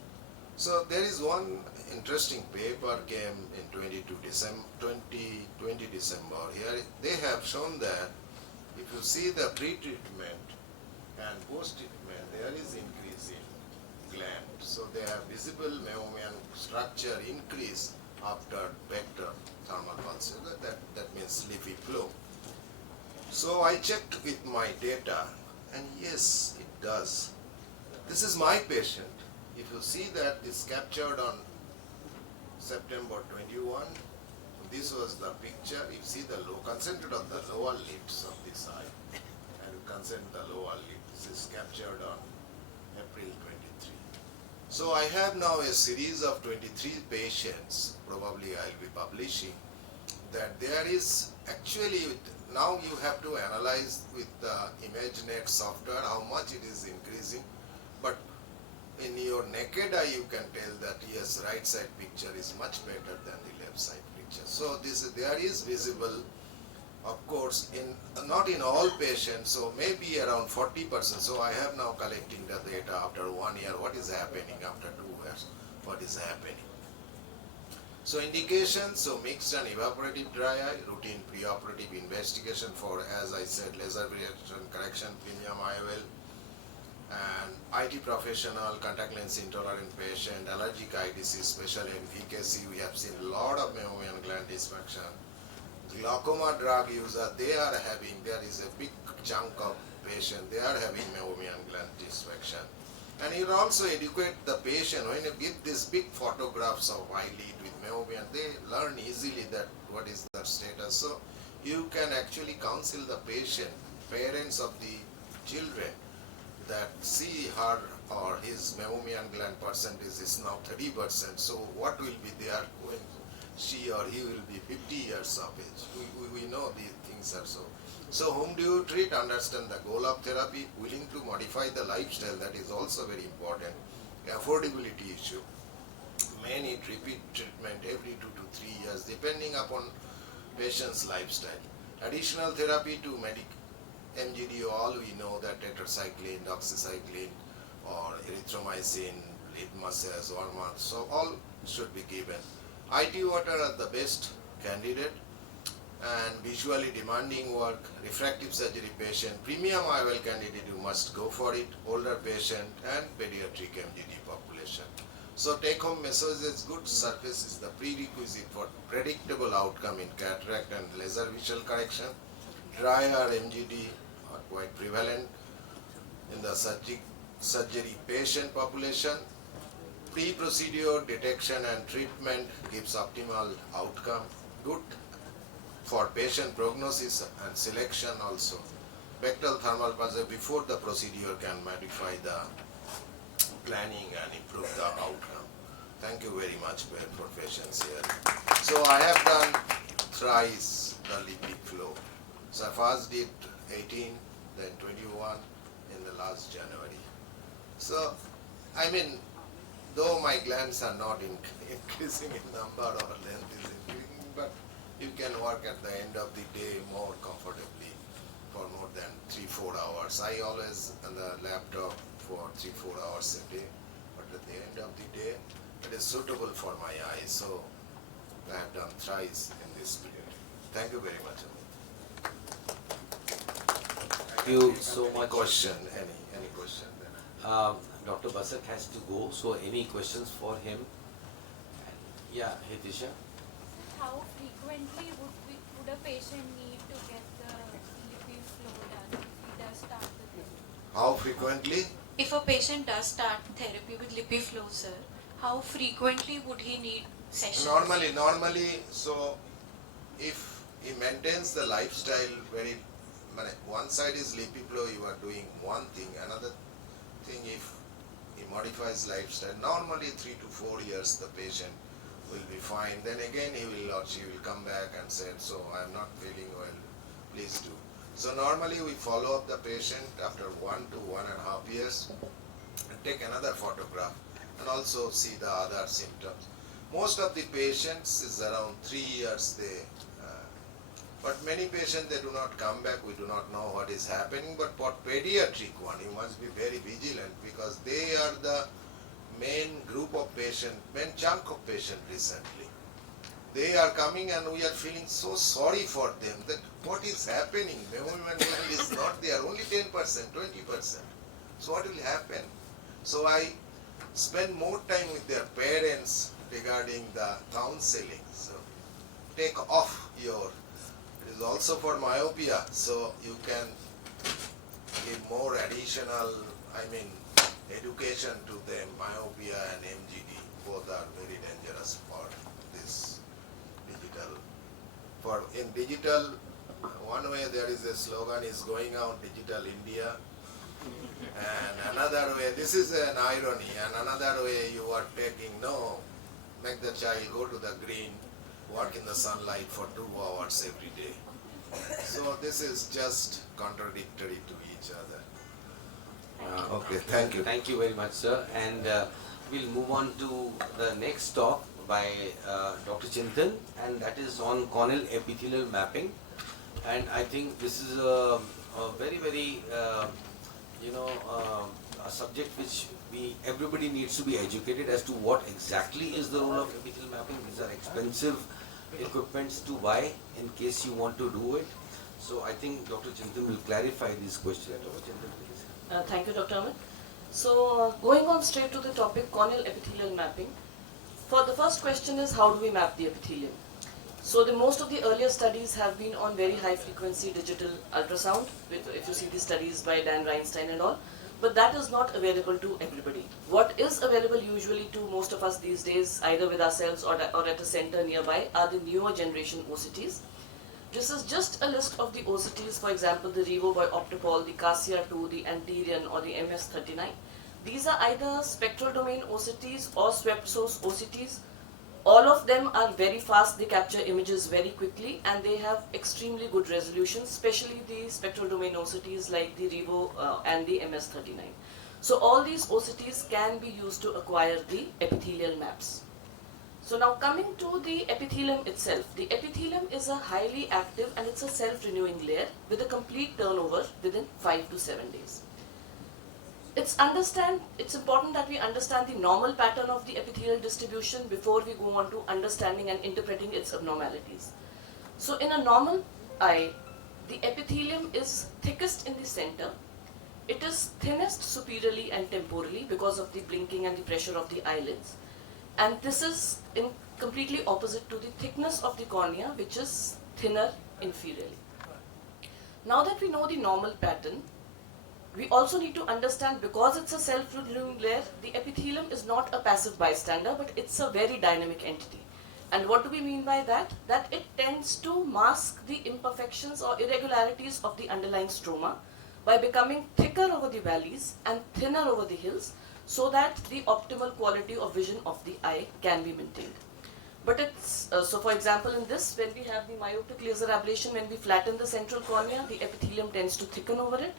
So there is one interesting paper came in 2020 December. Here they have shown that if you see the pre-treatment and post-treatment, there is increase in gland. So they have visible meibomian structure increase after vector thermal pulse. That means leafy flow. So I checked with my data and yes, it does. This is my patient. If you see that it's captured on September 21, this was the picture. You see the low, concentrate on the lower lids of this eye and you concentrate the lower lid. This is captured on April 23. So I have now a series of 23 patients, probably I'll be publishing, that there is actually, now you have to analyze with the ImageNet software how much it is increasing, but in your naked eye you can tell that yes, right side picture is much better than the left side picture. So there is visible, of course, not in all patients, so maybe around 40%. So I have now collecting the data after 1 year, what is happening after 2 years, what is happening. So indications, so mixed and evaporative dry eye, routine preoperative investigation for, as I said, laser vision correction, premium IOL, and IT professional, contact lens intolerant patient, allergic eye disease, especially in VKC, we have seen a lot of meibomian gland dysfunction. Glaucoma drug user, there is a big chunk of patient, they are having meibomian gland dysfunction. And you also educate the patient, when you give these big photographs of eyelid with meibomian, they learn easily that what is the status. So you can actually counsel the patient, parents of the children, that see her or his meibomian gland percentage is now 30%. So what will be there when she or he will be 50 years of age? We know these things are so. So whom do you treat? Understand the goal of therapy, willing to modify the lifestyle, that is also very important. Affordability issue. May need repeat treatment every 2 to 3 years depending upon patient's lifestyle. Additional therapy to MGD, all we know that tetracycline, doxycycline, or erythromycin, lid massage, Hormone, so all should be given. IT water are the best candidate, and visually demanding work, refractive surgery patient, premium IOL candidate, you must go for it, older patient, and pediatric MGD population. So take home message is good surface is the prerequisite for predictable outcome in cataract and laser visual correction. Dry or MGD are quite prevalent in the surgery patient population. Pre-procedure detection and treatment gives optimal outcome, good for patient prognosis and selection also. Vector thermal pulse before the procedure can modify the planning and improve the outcome. Thank you very much for patience here. So I have done thrice the lipid flow. So I first did 18, then 21 in the last January. So, I mean, though my glands are not increasing in number or length is increasing, but you can work at the end of the day more comfortably for more than 3-4 hours. I always on the laptop for 3-4 hours a day, but at the end of the day, it is suitable for my eyes. So I have done thrice in this period. Thank you very much. Thank you so much. Question, any question? Dr. Basak has to go, so any questions for him? Yeah, Hitisha. How frequently would a patient need to get the lipid flow done if he does start the therapy? How frequently? If a patient does start therapy with lipid flow, sir, how frequently would he need sessions? Normally, so if he maintains the lifestyle very, one side is leafy flow, you are doing one thing, another thing if he modifies lifestyle, normally 3 to 4 years the patient will be fine, then again he will or she will come back and say, so I am not feeling well, please do. So normally we follow up the patient after 1 to 1.5 years and take another photograph and also see the other symptoms. Most of the patients is around 3 years but many patients they do not come back, we do not know what is happening, but for pediatric one you must be very vigilant because they are the main group of patient, main chunk of patient recently. They are coming and we are feeling so sorry for them that what is happening, the movement is not there, only 10%, 20%. So what will happen? So I spend more time with their parents regarding the counseling. So take off your, it is also for myopia, so you can give more additional, education to them. Myopia and MGD both are very dangerous for this digital. For in digital, one way there is a slogan is going out digital India, and another way, this is an irony, and another way you are taking, no, make the child go to the green, work in the sunlight for 2 hours every day. So this is just contradictory to each other. Okay, thank you. Thank you very much, sir. And we'll move on to the next talk by Dr. Chintan, and that is on corneal epithelial mapping. And I think this is a very, very, a subject which everybody needs to be educated as to what exactly is the role of epithelial mapping. These are expensive equipments to buy in case you want to do it. So I think Dr. Chintan will clarify these questions. Dr. Chintan, please. Thank you, Dr. Amit. So, going on straight to the topic, corneal epithelial mapping. For the first question is, how do we map the epithelium? So, most of the earlier studies have been on very high frequency digital ultrasound, if you see the studies by Dan Reinstein and all, but that is not available to everybody. What is available usually to most of us these days, either with ourselves or at a center nearby, are the newer generation OCTs. This is just a list of the OCTs, for example, the Revo by Optopol, the Cassia 2, the Antirion or the MS39. These are either spectral domain OCTs or swept source OCTs. All of them are very fast, they capture images very quickly and they have extremely good resolution, especially the spectral domain OCTs like the Revo and the MS39. So all these OCTs can be used to acquire the epithelial maps. So now coming to the epithelium itself. The epithelium is a highly active and it's a self-renewing layer with a complete turnover within 5 to 7 days. It's important that we understand the normal pattern of the epithelial distribution before we go on to understanding and interpreting its abnormalities. So in a normal eye, the epithelium is thickest in the center. It is thinnest superiorly and temporally because of the blinking and the pressure of the eyelids. And this is completely opposite to the thickness of the cornea, which is thinner inferiorly. Now that we know the normal pattern, we also need to understand, because it's a self-renewing layer, the epithelium is not a passive bystander, but it's a very dynamic entity. And what do we mean by that? That it tends to mask the imperfections or irregularities of the underlying stroma by becoming thicker over the valleys and thinner over the hills, so that the optimal quality of vision of the eye can be maintained. But it's, so for example in this, when we have the myopic laser ablation, when we flatten the central cornea, the epithelium tends to thicken over it.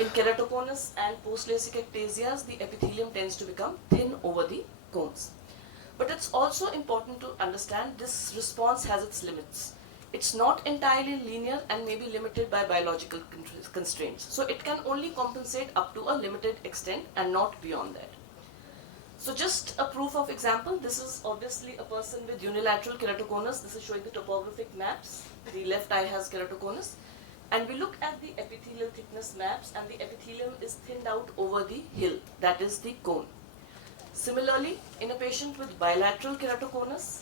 In keratoconus and post-LASIK ectasias, the epithelium tends to become thin over the cones. But it's also important to understand this response has its limits. It's not entirely linear and may be limited by biological constraints. So it can only compensate up to a limited extent and not beyond that. So just a proof of example, this is obviously a person with unilateral keratoconus. This is showing the topographic maps. The left eye has keratoconus. And we look at the epithelial thickness maps and the epithelium is thinned out over the hill, that is the cone. Similarly, in a patient with bilateral keratoconus,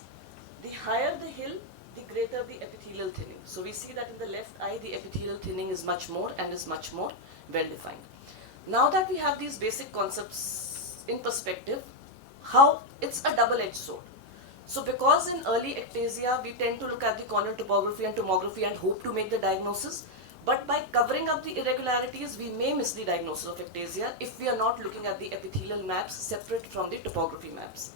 the higher the hill, the greater the epithelial thinning. So we see that in the left eye, the epithelial thinning is much more and is much more well defined. Now that we have these basic concepts in perspective, how it's a double-edged sword. So because in early ectasia, we tend to look at the corneal topography and tomography and hope to make the diagnosis. But by covering up the irregularities, we may miss the diagnosis of ectasia if we are not looking at the epithelial maps separate from the topography maps.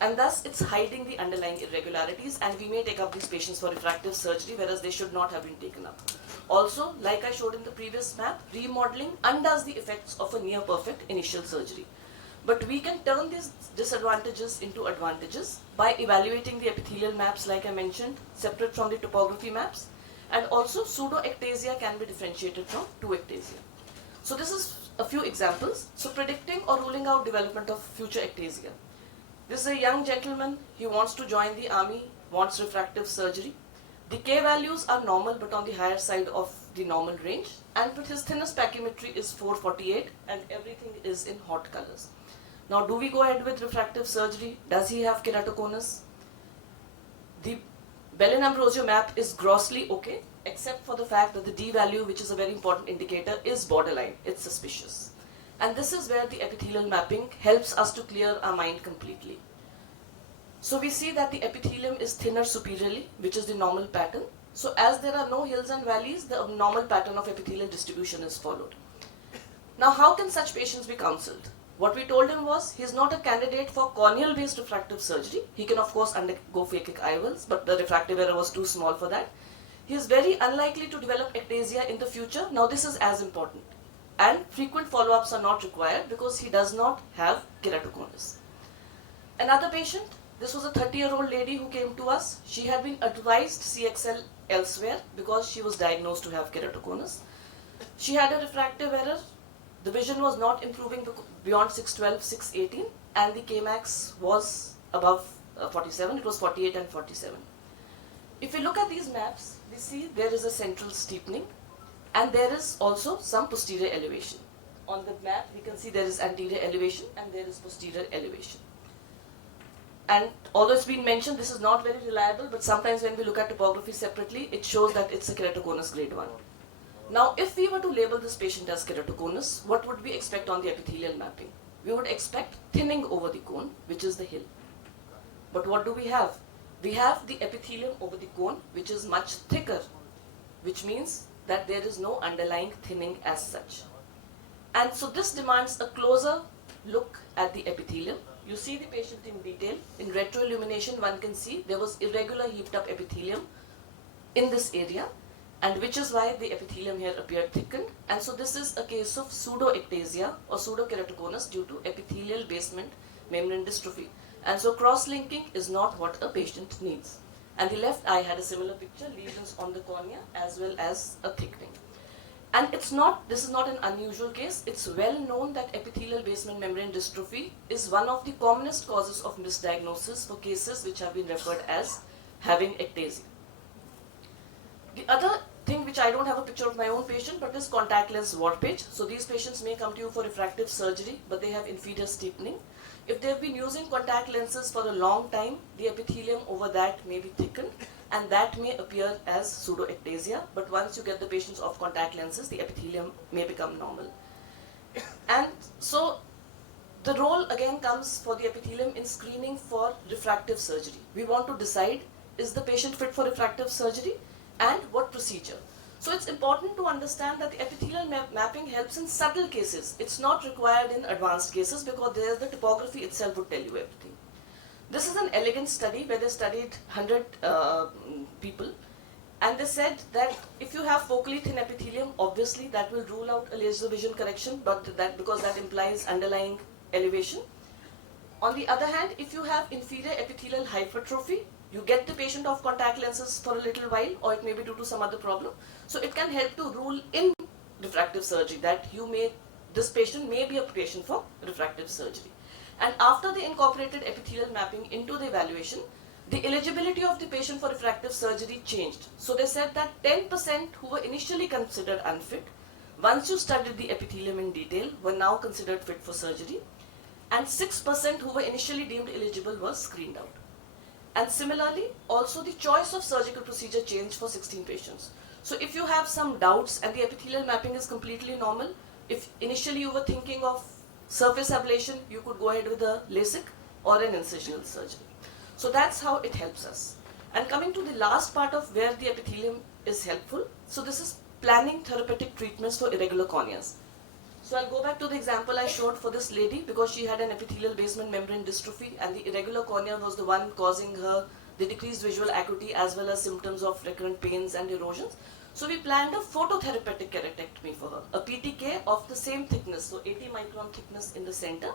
And thus, it's hiding the underlying irregularities, and we may take up these patients for refractive surgery, whereas they should not have been taken up. Also, like I showed in the previous map, remodeling undoes the effects of a near-perfect initial surgery. But we can turn these disadvantages into advantages by evaluating the epithelial maps, like I mentioned, separate from the topography maps, and also pseudoectasia can be differentiated from toectasia. So this is a few examples. So predicting or ruling out development of future ectasia. This is a young gentleman, he wants to join the army, wants refractive surgery. The K values are normal but on the higher side of the normal range, and but his thinnest pachymetry is 448 and everything is in hot colors. Now, do we go ahead with refractive surgery? Does he have keratoconus? The Bellin-Ambrosio map is grossly okay, except for the fact that the D value, which is a very important indicator, is borderline. It's suspicious. And this is where the epithelial mapping helps us to clear our mind completely. So we see that the epithelium is thinner superiorly, which is the normal pattern. So as there are no hills and valleys, the normal pattern of epithelial distribution is followed. Now, how can such patients be counseled? What we told him was, he is not a candidate for corneal-based refractive surgery. He can of course undergo phakic IOLs, but the refractive error was too small for that. He is very unlikely to develop ectasia in the future. Now this is as important. And frequent follow-ups are not required because he does not have keratoconus. Another patient, this was a 30-year-old lady who came to us. She had been advised CXL elsewhere because she was diagnosed to have keratoconus. She had a refractive error. The vision was not improving beyond 612, 618, and the Kmax was above 47. It was 48 and 47. If we look at these maps, we see there is a central steepening, and there is also some posterior elevation. On the map, we can see there is anterior elevation and there is posterior elevation. And although it's been mentioned, this is not very reliable, but sometimes when we look at topography separately, it shows that it's a keratoconus grade 1. Now, if we were to label this patient as keratoconus, what would we expect on the epithelial mapping? We would expect thinning over the cone, which is the hill. But what do we have? We have the epithelium over the cone, which is much thicker, which means that there is no underlying thinning as such. And so this demands a closer look at the epithelium. You see the patient in detail. In retroillumination, one can see there was irregular heaped up epithelium in this area, and which is why the epithelium here appeared thickened. And so this is a case of pseudoectasia or pseudokeratoconus due to epithelial basement membrane dystrophy. And so cross-linking is not what a patient needs. And the left eye had a similar picture, lesions on the cornea as well as a thickening. And this is not an unusual case. It's well known that epithelial basement membrane dystrophy is one of the commonest causes of misdiagnosis for cases which have been referred as having ectasia. The other thing which I don't have a picture of my own patient, but is contact lens warpage. So these patients may come to you for refractive surgery, but they have inferior steepening. If they have been using contact lenses for a long time, the epithelium over that may be thickened, and that may appear as pseudoectasia. But once you get the patients off contact lenses, the epithelium may become normal. And so the role again comes for the epithelium in screening for refractive surgery. We want to decide, is the patient fit for refractive surgery and what procedure? So it's important to understand that the epithelial mapping helps in subtle cases. It's not required in advanced cases because there the topography itself would tell you everything. This is an elegant study where they studied 100 people, and they said that if you have focally thin epithelium, obviously that will rule out a laser vision correction, but because that implies underlying elevation. On the other hand, if you have inferior epithelial hypertrophy, you get the patient off contact lenses for a little while, or it may be due to some other problem. So it can help to rule in refractive surgery that this patient may be a patient for refractive surgery. And after they incorporated epithelial mapping into the evaluation, the eligibility of the patient for refractive surgery changed. So they said that 10% who were initially considered unfit, once you studied the epithelium in detail, were now considered fit for surgery, and 6% who were initially deemed eligible were screened out. And similarly, also the choice of surgical procedure changed for 16 patients. So if you have some doubts and the epithelial mapping is completely normal, if initially you were thinking of surface ablation, you could go ahead with a LASIK or an incisional surgery. So that's how it helps us. And coming to the last part of where the epithelium is helpful, so this is planning therapeutic treatments for irregular corneas. So I'll go back to the example I showed for this lady because she had an epithelial basement membrane dystrophy and the irregular cornea was the one causing her the decreased visual acuity as well as symptoms of recurrent pains and erosions. So we planned a phototherapeutic keratectomy for her, a PTK of the same thickness, so 80 micron thickness in the center.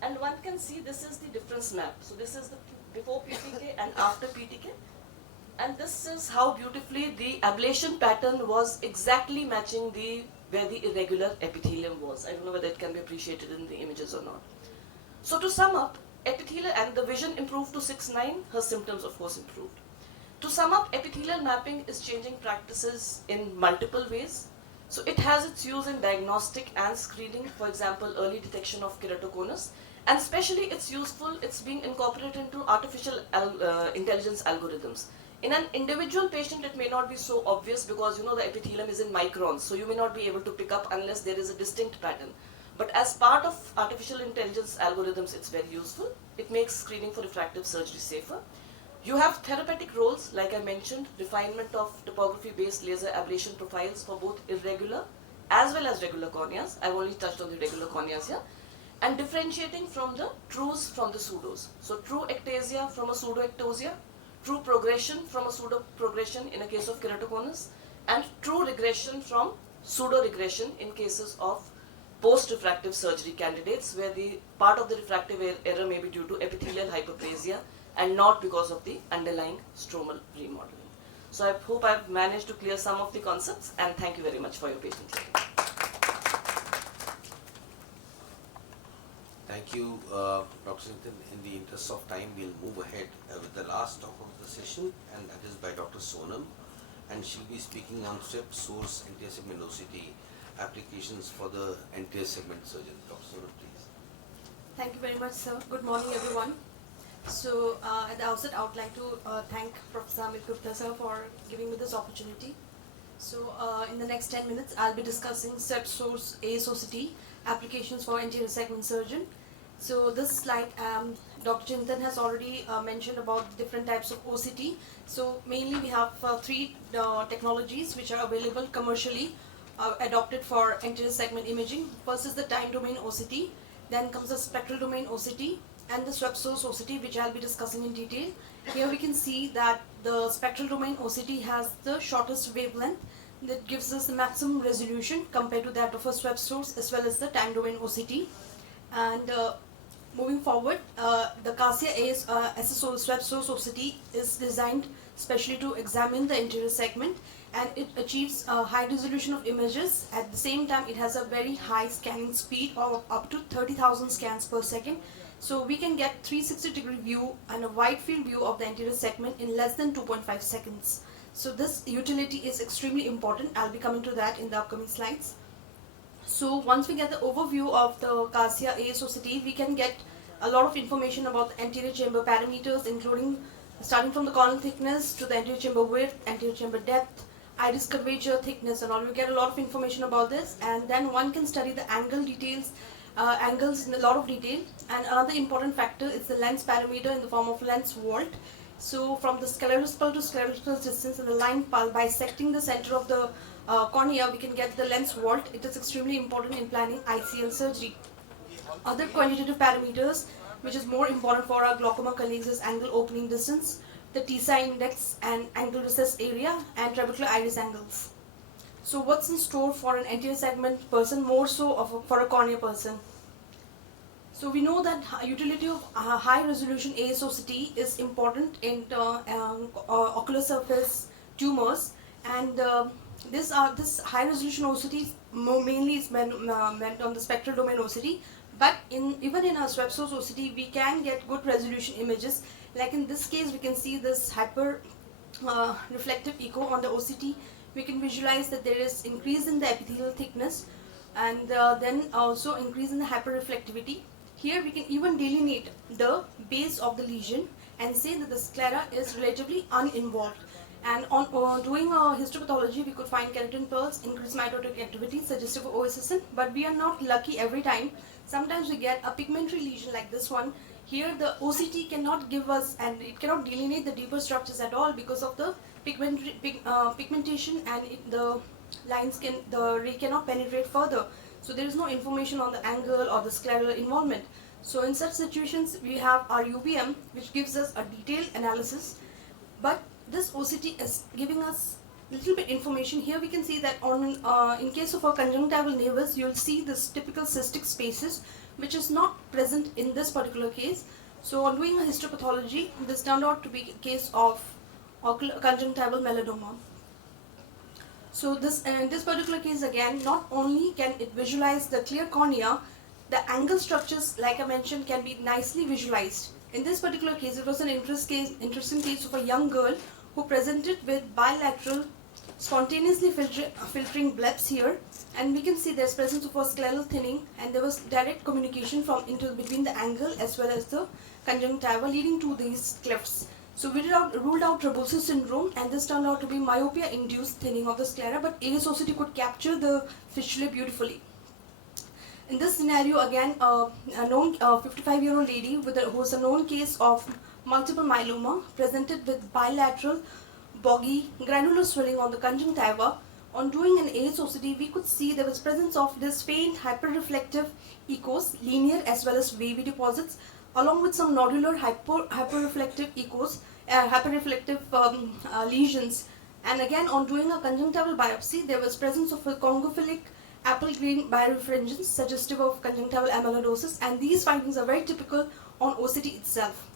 And one can see this is the difference map. So this is the before PTK and after PTK. And this is how beautifully the ablation pattern was exactly matching where the irregular epithelium was. I don't know whether it can be appreciated in the images or not. So to sum up, epithelial and the vision improved to 6/9, her symptoms of course improved. To sum up, epithelial mapping is changing practices in multiple ways. So it has its use in diagnostic and screening, for example, early detection of keratoconus, and especially it's being incorporated into artificial intelligence algorithms. In an individual patient, it may not be so obvious because the epithelium is in microns, so you may not be able to pick up unless there is a distinct pattern. But as part of artificial intelligence algorithms, it's very useful. It makes screening for refractive surgery safer. You have therapeutic roles, like I mentioned, refinement of topography-based laser ablation profiles for both irregular as well as regular corneas. I've only touched on the regular corneas here. And differentiating from the trues from the pseudos. So true ectasia from a pseudoectasia, true progression from a pseudo-progression in a case of keratoconus, and true regression from pseudo-regression in cases of post-refractive surgery candidates where the part of the refractive error may be due to epithelial hyperplasia and not because of the underlying stromal remodeling. So I hope I've managed to clear some of the concepts, and thank you very much for your patience. Thank you, Dr. Singh. In the interest of time, we'll move ahead with the last talk of the session, and that is by Dr. Sonam, and she'll be speaking on swept source anterior segment OCT applications for the anterior segment surgeon. Dr. Sonam, please. Thank you very much, sir. Good morning, everyone. So at the outset, I would like to thank Professor Amit Gupta, sir, for giving me this opportunity. So in the next 10 minutes, I'll be discussing swept source ASOCT applications for anterior segment surgeon. So this slide, Dr. Chintan has already mentioned about the different types of OCT. So mainly we have three technologies which are available commercially adopted for anterior segment imaging. First is the time domain OCT, then comes the spectral domain OCT, and the swept source OCT, which I'll be discussing in detail. Here we can see that the spectral domain OCT has the shortest wavelength that gives us the maximum resolution compared to that of a swept source as well as the time domain OCT. And moving forward, the CASIA SSO swept source OCT is designed specially to examine the anterior segment, and it achieves a high resolution of images. At the same time, it has a very high scanning speed of up to 30,000 scans per second. So we can get 360-degree view and a wide field view of the anterior segment in less than 2.5 seconds. So this utility is extremely important. I'll be coming to that in the upcoming slides. So once we get the overview of the CASIA ASOCT, we can get a lot of information about the anterior chamber parameters, including starting from the corneal thickness to the anterior chamber width, anterior chamber depth, iris curvature, thickness, and all. We get a lot of information about this, and then one can study the angle details, angles in a lot of detail. And another important factor is the lens parameter in the form of lens vault. So from the sclerospal to sclerospal distance and the line pulse, bisecting the center of the cornea, we can get the lens vault. It is extremely important in planning ICL surgery. Other quantitative parameters, which is more important for our glaucoma colleagues, is angle opening distance, the TSI index, and angle recess area, and trabecular iris angles. So what's in store for an anterior segment person, more so for a cornea person? So we know that utility of high resolution ASOCT is important in ocular surface tumors, and this high resolution OCT mainly is meant on the spectral domain OCT. But even in our swept source OCT, we can get good resolution images. Like in this case, we can see this hyper reflective echo on the OCT. We can visualize that there is increase in the epithelial thickness, and then also increase in the hyperreflectivity. Here we can even delineate the base of the lesion and say that the sclera is relatively uninvolved. And on doing a histopathology, we could find keratin pearls, increased mitotic activity, suggestive of OSSN, but we are not lucky every time. Sometimes we get a pigmentary lesion like this one Here the OCT cannot give us, and it cannot delineate the deeper structures at all because of the pigmentation, and the the ray cannot penetrate further. So there is no information on the angle or the scleral involvement. So in such situations, we have our UVM, which gives us a detailed analysis, but this OCT is giving us little bit information. Here we can see that in case of a conjunctival nevus, you'll see this typical cystic spaces, which is not present in this particular case. So on doing a histopathology, this turned out to be a case of conjunctival melanoma. So in this particular case again, not only can it visualize the clear cornea, the angle structures, like I mentioned, can be nicely visualized. In this particular case, it was an interesting case of a young girl who presented with bilateral spontaneously filtering bleps here, and we can see there's presence of a scleral thinning, and there was direct communication between the angle as well as the conjunctiva, leading to these clefts. So we ruled out Rebozo syndrome, and this turned out to be myopia-induced thinning of the sclera, but AIOC could capture the fistulae beautifully. In this scenario, again, a known 55-year-old lady who was a known case of multiple myeloma presented with bilateral boggy granular swelling on the conjunctiva. On doing an AIOC, we could see there was presence of this faint hyperreflective echoes, linear as well as wavy deposits, along with some nodular hyperreflective echoes, lesions. And again, on doing a conjunctival biopsy, there was presence of a congophilic apple green birefringence suggestive of conjunctival amyloidosis, and these findings are very typical on OCT itself.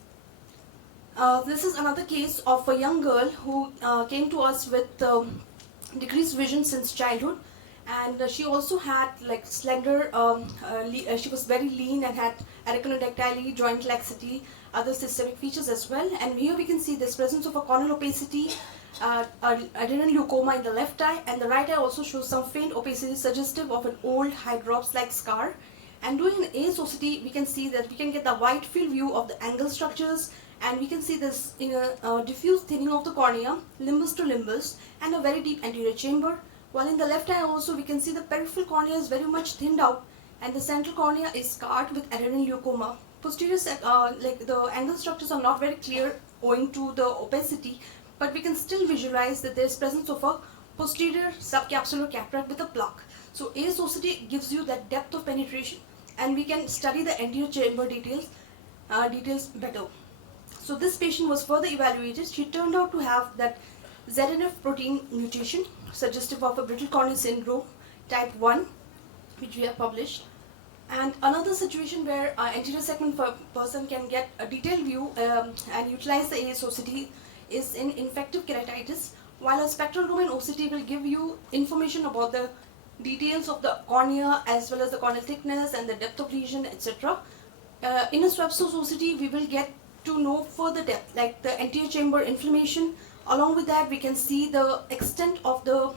This is another case of a young girl who came to us with decreased vision since childhood, and she also had like slender, she was very lean and had arachnoidectyle, joint laxity, other systemic features as well. And here we can see this presence of a corneal opacity, adrenal leucoma in the left eye, and the right eye also shows some faint opacity suggestive of an old eye drops like scar. And doing an AIOC, we can see that we can get the wide field view of the angle structures, and we can see this in a diffuse thinning of the cornea, limbus to limbus, and a very deep anterior chamber. While in the left eye also we can see the peripheral cornea is very much thinned out, and the central cornea is scarred with adrenal leucoma. Posterior, like the angle structures are not very clear owing to the opacity, but we can still visualize that there is presence of a posterior subcapsular cataract with a plaque. So AIOC gives you that depth of penetration, and we can study the anterior chamber details better. So this patient was further evaluated. She turned out to have that ZNF protein mutation suggestive of a brittle corneal syndrome type 1, which we have published. And another situation where anterior segment person can get a detailed view and utilize the AIOC is in infective keratitis, while a spectral domain OCT will give you information about the details of the cornea as well as the corneal thickness and the depth of lesion, etc. In a swab source OCT, we will get to know further depth, like the anterior chamber inflammation. Along with that, we can see the extent of the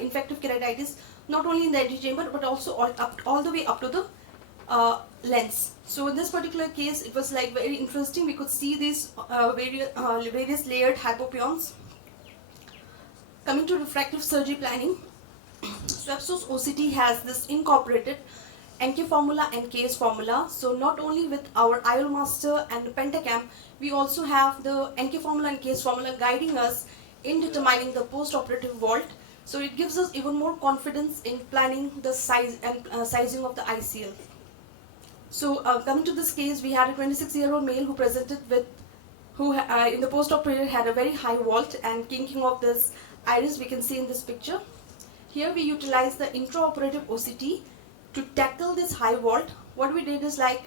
infective keratitis, not only in the anterior chamber, but also all the way up to the lens. So in this particular case, it was like very interesting. We could see these various layered hypopions. Coming to refractive surgery planning, swab source OCT has this incorporated NK formula and KS formula. So not only with our IOL master and the pentacam, we also have the NK formula and KS formula guiding us in determining the post-operative vault. So it gives us even more confidence in planning the size and sizing of the ICL. So coming to this case, we had a 26-year-old male who presented with, in the post-operative had a very high vault and kinking of this iris we can see in this picture. Here we utilized the intraoperative OCT to tackle this high vault. What we did is like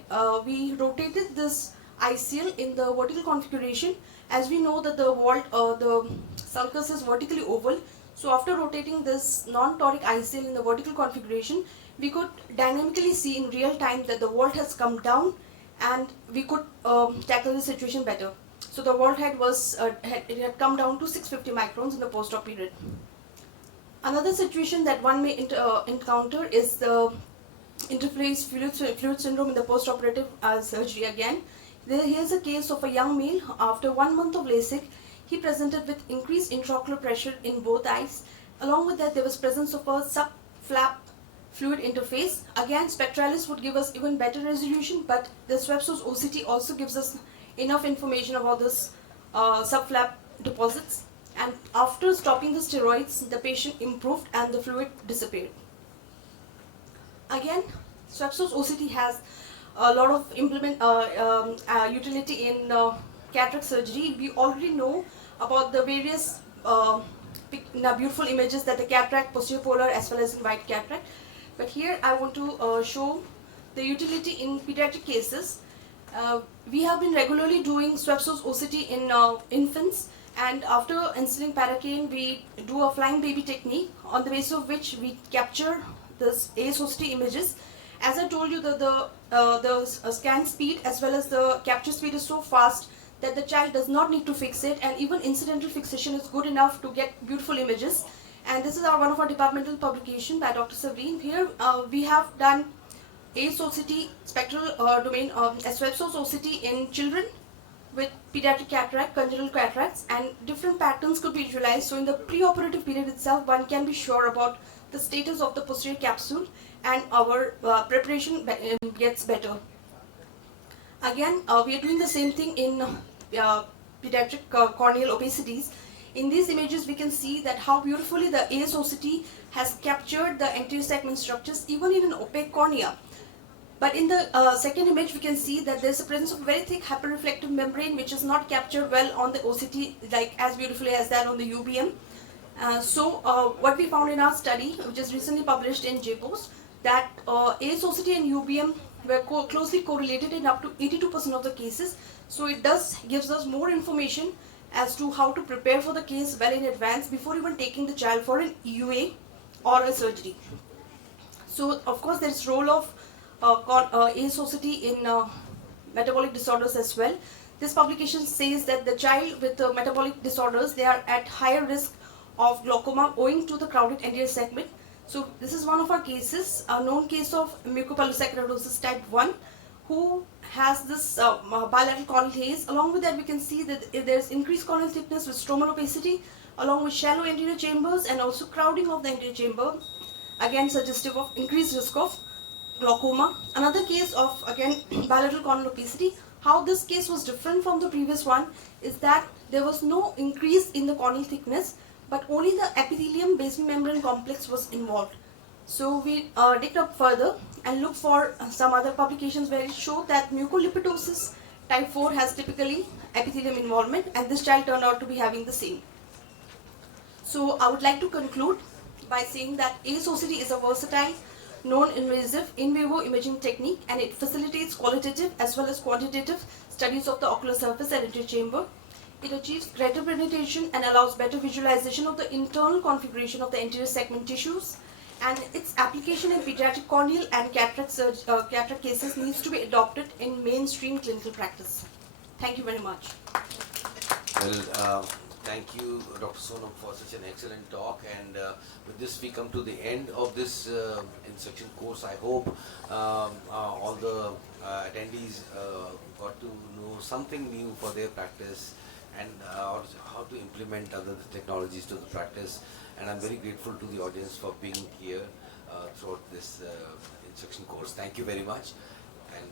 we rotated this ICL in the vertical configuration. As we know that the vault the sulcus is vertically oval, so after rotating this non-toric ICL in the vertical configuration, we could dynamically see in real time that the vault has come down, and we could tackle the situation better. So the vault head was it had come down to 650 microns in the post-op period. Another situation that one may encounter is the interface fluid syndrome in the post-operative surgery again. Here's a case of a young male. After 1 month of LASIK, he presented with increased intraocular pressure in both eyes. Along with that, there was presence of a subflap fluid interface. Again, spectralis would give us even better resolution, but the swept source OCT also gives us enough information about this subflap deposits. And after stopping the steroids, the patient improved and the fluid disappeared. Again, swept source OCT has a lot of utility in cataract surgery. We already know about the various beautiful images that the cataract, posterior polar as well as in white cataract. But here I want to show the utility in pediatric cases. We have been regularly doing swept source OCT in infants, and after instilling paracaine, we do a flying baby technique on the basis of which we capture the AIOC images. As I told you, the scan speed as well as the capture speed is so fast that the child does not need to fix it, and even incidental fixation is good enough to get beautiful images. And this is one of our departmental publication by Dr. Sabreen. Here we have done AIOC spectral domain swept source OCT in children with pediatric cataract, congenital cataracts, and different patterns could be visualized. So in the preoperative period itself, one can be sure about the status of the posterior capsule, and our preparation gets better. Again, we are doing the same thing in pediatric corneal opacities. In these images, we can see that how beautifully the AIOC has captured the anterior segment structures even in an opaque cornea. But in the second image, we can see that there's a presence of very thick hyperreflective membrane which is not captured well on the OCT, like as beautifully as that on the UBM. What we found in our study, which is recently published in JPOS, that AIOC and UBM were closely correlated in up to 82% of the cases. So it gives us more information as to how to prepare for the case well in advance before even taking the child for an EUA or a surgery. So of course there is role of AIOC in metabolic disorders as well. This publication says that the child with metabolic disorders, they are at higher risk of glaucoma owing to the crowded anterior segment. So this is one of our cases, a known case of mucopolysaccharidosis type 1, who has this bilateral corneal haze. Along with that, we can see that there's increased corneal thickness with stromal opacity, along with shallow anterior chambers and also crowding of the anterior chamber, again suggestive of increased risk of glaucoma. Another case of, again, bilateral corneal opacity. How this case was different from the previous one is that there was no increase in the corneal thickness, but only the epithelium basement membrane complex was involved. So we digged up further and looked for some other publications where it showed that mucolipitosis type 4 has typically epithelium involvement, and this child turned out to be having the same. So I would like to conclude by saying that AIOC is a versatile, non-invasive in vivo imaging technique, and it facilitates qualitative as well as quantitative studies of the ocular surface and anterior chamber. It achieves greater penetration and allows better visualization of the internal configuration of the anterior segment tissues, and its application in pediatric corneal and cataract cases needs to be adopted in mainstream clinical practice. Thank you very much. Well, thank you, Dr. Sonam, for such an excellent talk. And with this, we come to the end of this instruction course. I hope all the attendees got to know something new for their practice, and how to implement other technologies to the practice. And I'm very grateful to the audience for being here throughout this instruction course. Thank you very much. And